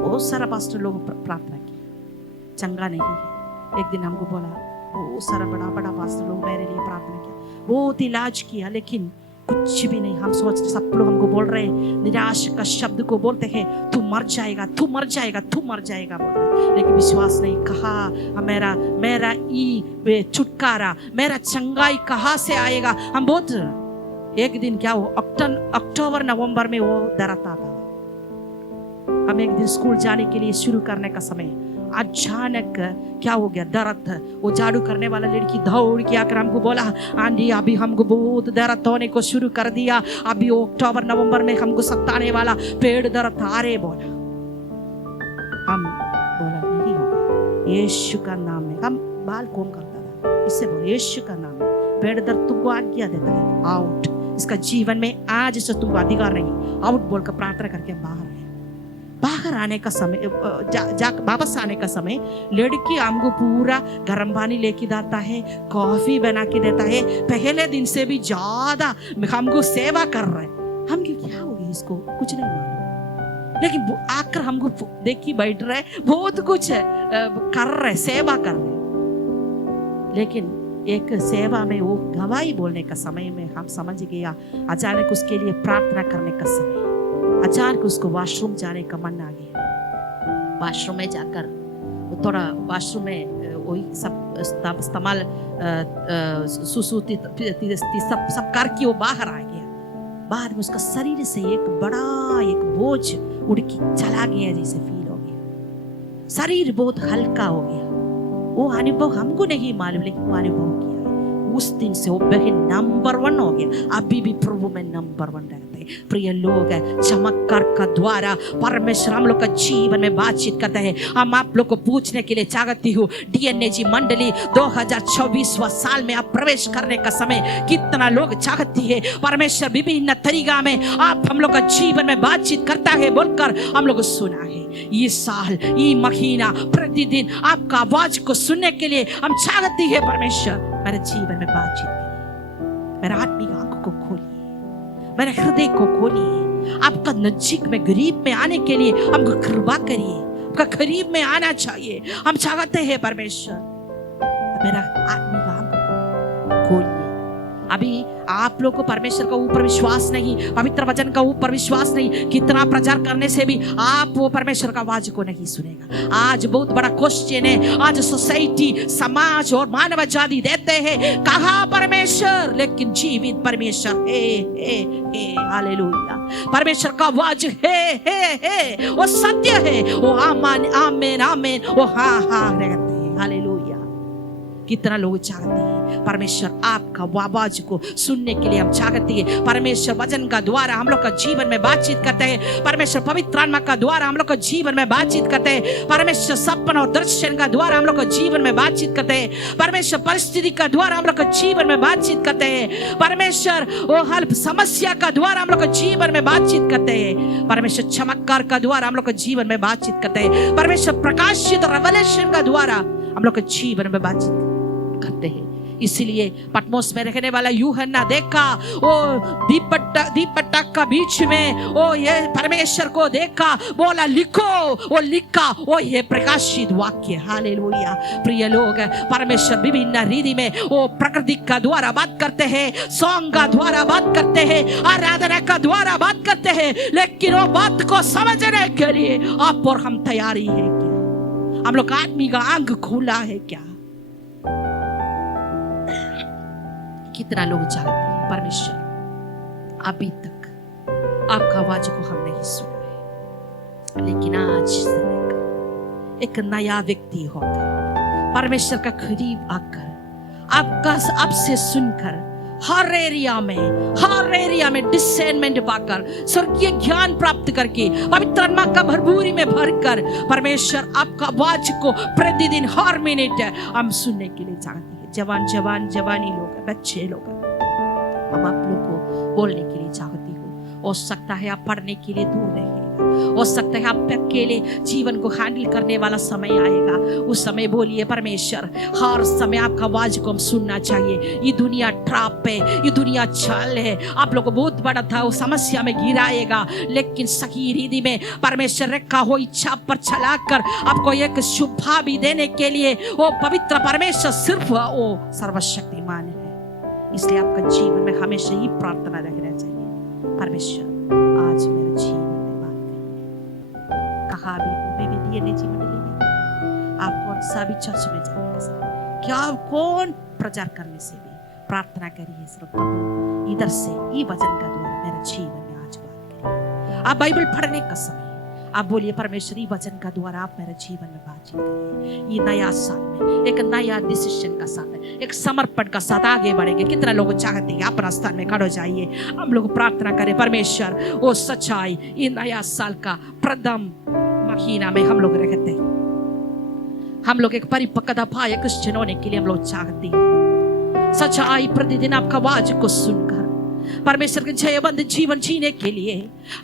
बहुत सारा पास्टर लोग प्रार्थना किया, चंगा नहीं है। एक दिन हमको बोला, बहुत सारा बड़ा बड़ा पास्टर लोग मेरे लिए प्रार्थना किया, बहुत इलाज किया, लेकिन कुछ भी नहीं। हम सोचते, सब लोग हमको बोल रहे हैं, निराश का शब्द को बोलते हैं, तू मर जाएगा, तू मर जाएगा, तू मर जाएगा बोल रहे, लेकिन विश्वास नहीं। कहा मेरा ई छुटकारा, मेरा चंगाई कहाँ से आएगा? हम बहुत एक दिन क्या हो, अक्टूबर नवंबर में वो दर्द आता था। हम एक दिन स्कूल जाने के लिए शुरू करने का समय अचानक क्या हो गया, दर्द। वो झाड़ू करने वाला लड़की दौड़ के आकर हमको बोला, आंटी अभी हमको बहुत दर्द होने को शुरू कर दिया, अभी अक्टूबर नवंबर में हमको सताने वाला पेट दर्द था। अरे बोला, हम बोला नहीं होगा, यीशु का नाम में। हम बाल कौन करता था, इससे बोले यीशु का नाम में पेट दर्द तुमको आज्ञा देता है, आउट। इसका जीवन में आज से तुमको अधिकार नहीं, आउट बोलकर प्रार्थना करके बाहर आने का समय, वापस आने का समय लड़की हमको पूरा गर्म पानी लेके जाता है, कॉफी बना के देता है, पहले दिन से भी ज्यादा हमको सेवा कर रहा है। हम क्या हो गया इसको कुछ नहीं मालूम, लेकिन आकर हमको देखी बैठ रहे, बहुत कुछ कर रहे, सेवा कर रहे। लेकिन एक सेवा में वो गवाही बोलने का समय में हम समझ गया, अचानक उसके लिए प्रार्थना करने का समय, अचानक उसको वॉशरूम जाने का मन आ गया। वॉशरूम में जाकर वो थोड़ा वॉशरूम में वही सब इस्तेमाल सुसूती सब करके वो बाहर आ गया। बाद में उसका शरीर से एक बोझ उड़ के चला गया, जैसे फील हो गया, शरीर बहुत हल्का हो गया। वो अनुभव हमको नहीं मालूम, लेकिन वो अनुभव किया। उस दिन से वो बहन नंबर 1 हो गया, अभी भी प्रभु में नंबर 1 रहते। प्रिय लोग, चमत्कार का द्वारा परमेश्वर हम लोग का जीवन में बातचीत करता है। हम आप लोग को पूछने के लिए चाहती हूँ, DNAG मंडली 2024वां साल में आप प्रवेश करने का समय कितना लोग चाहती है परमेश्वर विभिन्न तरीका में आप हम लोग का जीवन में बातचीत करता है बोलकर हम लोग सुना है। ये साल, ये महीना, प्रतिदिन आपका आवाज को सुनने के लिए हम चाहती है परमेश्वर मेरे जीवन में बातचीत करिए, मेरे आत्मिक आंखों को खोलिए, मेरे हृदय को खोलिए, आपका नजदीक में गरीब में आने के लिए हमको कृपा करिए। आपका करीब में आना चाहिए, हम चाहते हैं परमेश्वर मेरा आत्मिक आंखों को खोलिए। अभी आप लोग को परमेश्वर का ऊपर विश्वास नहीं, पवित्र वचन का ऊपर विश्वास नहीं, कितना प्रचार करने से भी आप वो परमेश्वर का आवाज को नहीं सुनेगा। आज बहुत बड़ा क्वेश्चन है, आज सोसाइटी, समाज और मानव जाति देते हैं कहाँ परमेश्वर, लेकिन जीवित परमेश्वर है। हालेलुया, परमेश्वर का आवाज है, वो सत्य है, वो आमीन आमीन आमीन, वो हाँ रहते हैं। हालेलुया। कितना लोग चाहते हैं परमेश्वर आपका आवाज को सुनने के लिए, हम चाहते हैं परमेश्वर वचन का द्वारा हम लोग का जीवन में बातचीत करते हैं, परमेश्वर पवित्र आत्मा का द्वारा हम लोग का जीवन में बातचीत करते हैं, परमेश्वर सपना और दर्शन का द्वारा हम लोग का जीवन में बातचीत करते हैं, परमेश्वर परिस्थिति का द्वारा हम लोग का जीवन में बातचीत करते हैं, परमेश्वर वो हल समस्या का द्वारा हम लोग का जीवन में बातचीत करते हैं, परमेश्वर चमत्कार का द्वारा हम लोग का जीवन में बातचीत करते हैं, परमेश्वर प्रकाशित रेवलेशन का द्वारा हम लोग का जीवन में बातचीत करते हैं। इसीलिए पटमोस में रहने वाला यूहन्ना देखा, वो दीपट्टा का बीच में वो ये परमेश्वर को देखा, बोला लिखो, वो लिखा, वो ये प्रकाशित वाक्य। हालेलुया। प्रिय लोग, परमेश्वर विभिन्न रीति में वो प्रकृति का द्वारा बात करते हैं, सॉन्ग का द्वारा बात करते हैं, आराधना का द्वारा बात करते हैं, लेकिन वो बात को समझने के लिए आप और हम तैयारी है क्या? हम लोग आदमी का आंख खुला है क्या? कितना लोग चाहते हैं परमेश्वर आपका आवाज को हम नहीं सुना है, लेकिन आज से लेकर एक नया व्यक्ति होकर परमेश्वर का करीब आकर आपका आपसे सुनकर हर एरिया में डिसेंटमेंट पाकर स्वर्गीय ज्ञान प्राप्त करके पवित्र आत्मा का भरपूरी में भरकर परमेश्वर आपका आवाज को प्रतिदिन हर मिनट हम सुनने के लिए चाहते हैं। जवानी लोग, बच्चे लोग, हम आप लोग को बोलने के लिए चाहती हूँ। हो सकता है आप पढ़ने के लिए दूर रहेगा, हो सकता है आप अकेले जीवन को हैंडल करने वाला समय आएगा, उस समय बोलिए परमेश्वर हर समय आपका आवाज को हम सुनना चाहिए। ये दुनिया ट्रैप है, ये दुनिया चाल है, आप लोग को बहुत बड़ा था वो समस्या में गिराएगा, लेकिन सही रीति में परमेश्वर रखा हो इच्छा पर चलाकर आपको एक शुभ भी देने के लिए वो पवित्र परमेश्वर सिर्फ वो सर्वशक्तिमान है। इसलिए आपका जीवन में हमेशा ही प्रार्थना रखना चाहिए, परमेश्वर आज मेरे जीवन में बात करिए। कहा भी निजी मंडली में आप कौन सा भी चर्च में जाने का क्या आप कौन प्रचार करने से भी प्रार्थना करिए, सिर्फ प्रभु इधर से ये वचन का द्वारा मेरे जीवन में आज बात करिए। आप बाइबल पढ़ने का समय आप बोलिए परमेश्वर ये वचन का द्वारा आप मेरे जीवन में बातचीत करिए। ये नया साल में एक नया डिसीजन का साथ है, एक समर्पण का साथ आगे बढ़ेंगे। कितना लोग चाहते हैं अपना स्थान में खड़े हो जाइए, हम लोग प्रार्थना करें परमेश्वर वो सच्चाई ये नया साल का प्रथम महीना में हम लोग रहते हैं, हम लोग एक परिपक्वता पाए क्रिश्चियन होने के लिए हम लोग चाहते हैं। सच्चाई प्रतिदिन आपका आवाज को सुनकर परमेश्वर के जयवंत जीवन जीने के लिए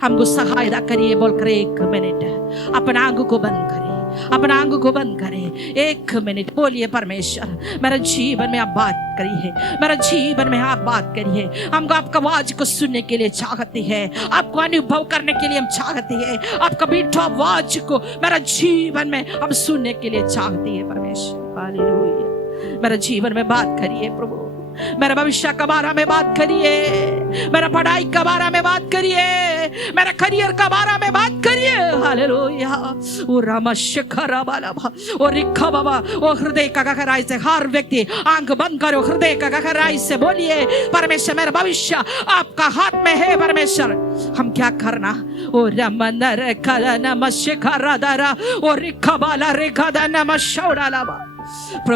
हमको सहायता करिए। बोलकर एक मिनट अपना आंख को बंद करें, अपना आंख को बंद करें, एक मिनट बोलिए परमेश्वर मेरे जीवन में आप बात करिए, मेरे जीवन में आप बात करिए। हमको आपका आवाज को सुनने के लिए चाहते हैं, आपको अनुभव करने के लिए हम चाहते हैं, आपका मीठा आवाज को मेरे जीवन में हम सुनने के लिए चाहते हैं। परमेश्वर हालेलुया, मेरे जीवन में बात करिए प्रभु, मेरा भविष्य के बारे में बात करिए, मेरा पढ़ाई के बारे में बात करिए, मेरा करियर के बारे में बात करिए। हालेलुया, ओ रामशखरा बाला ओ रिखा बाबा ओ हृदय का गहराई से हर व्यक्ति आंख बंद करो, हृदय का गहराई से बोलिए परमेश्वर मेरा भविष्य आपका हाथ में है। परमेश्वर हम क्या करना ओ रमनर कला नमशखरा दारा ओ रिखा बाला रेखा दा नमशौड़ा लाबा।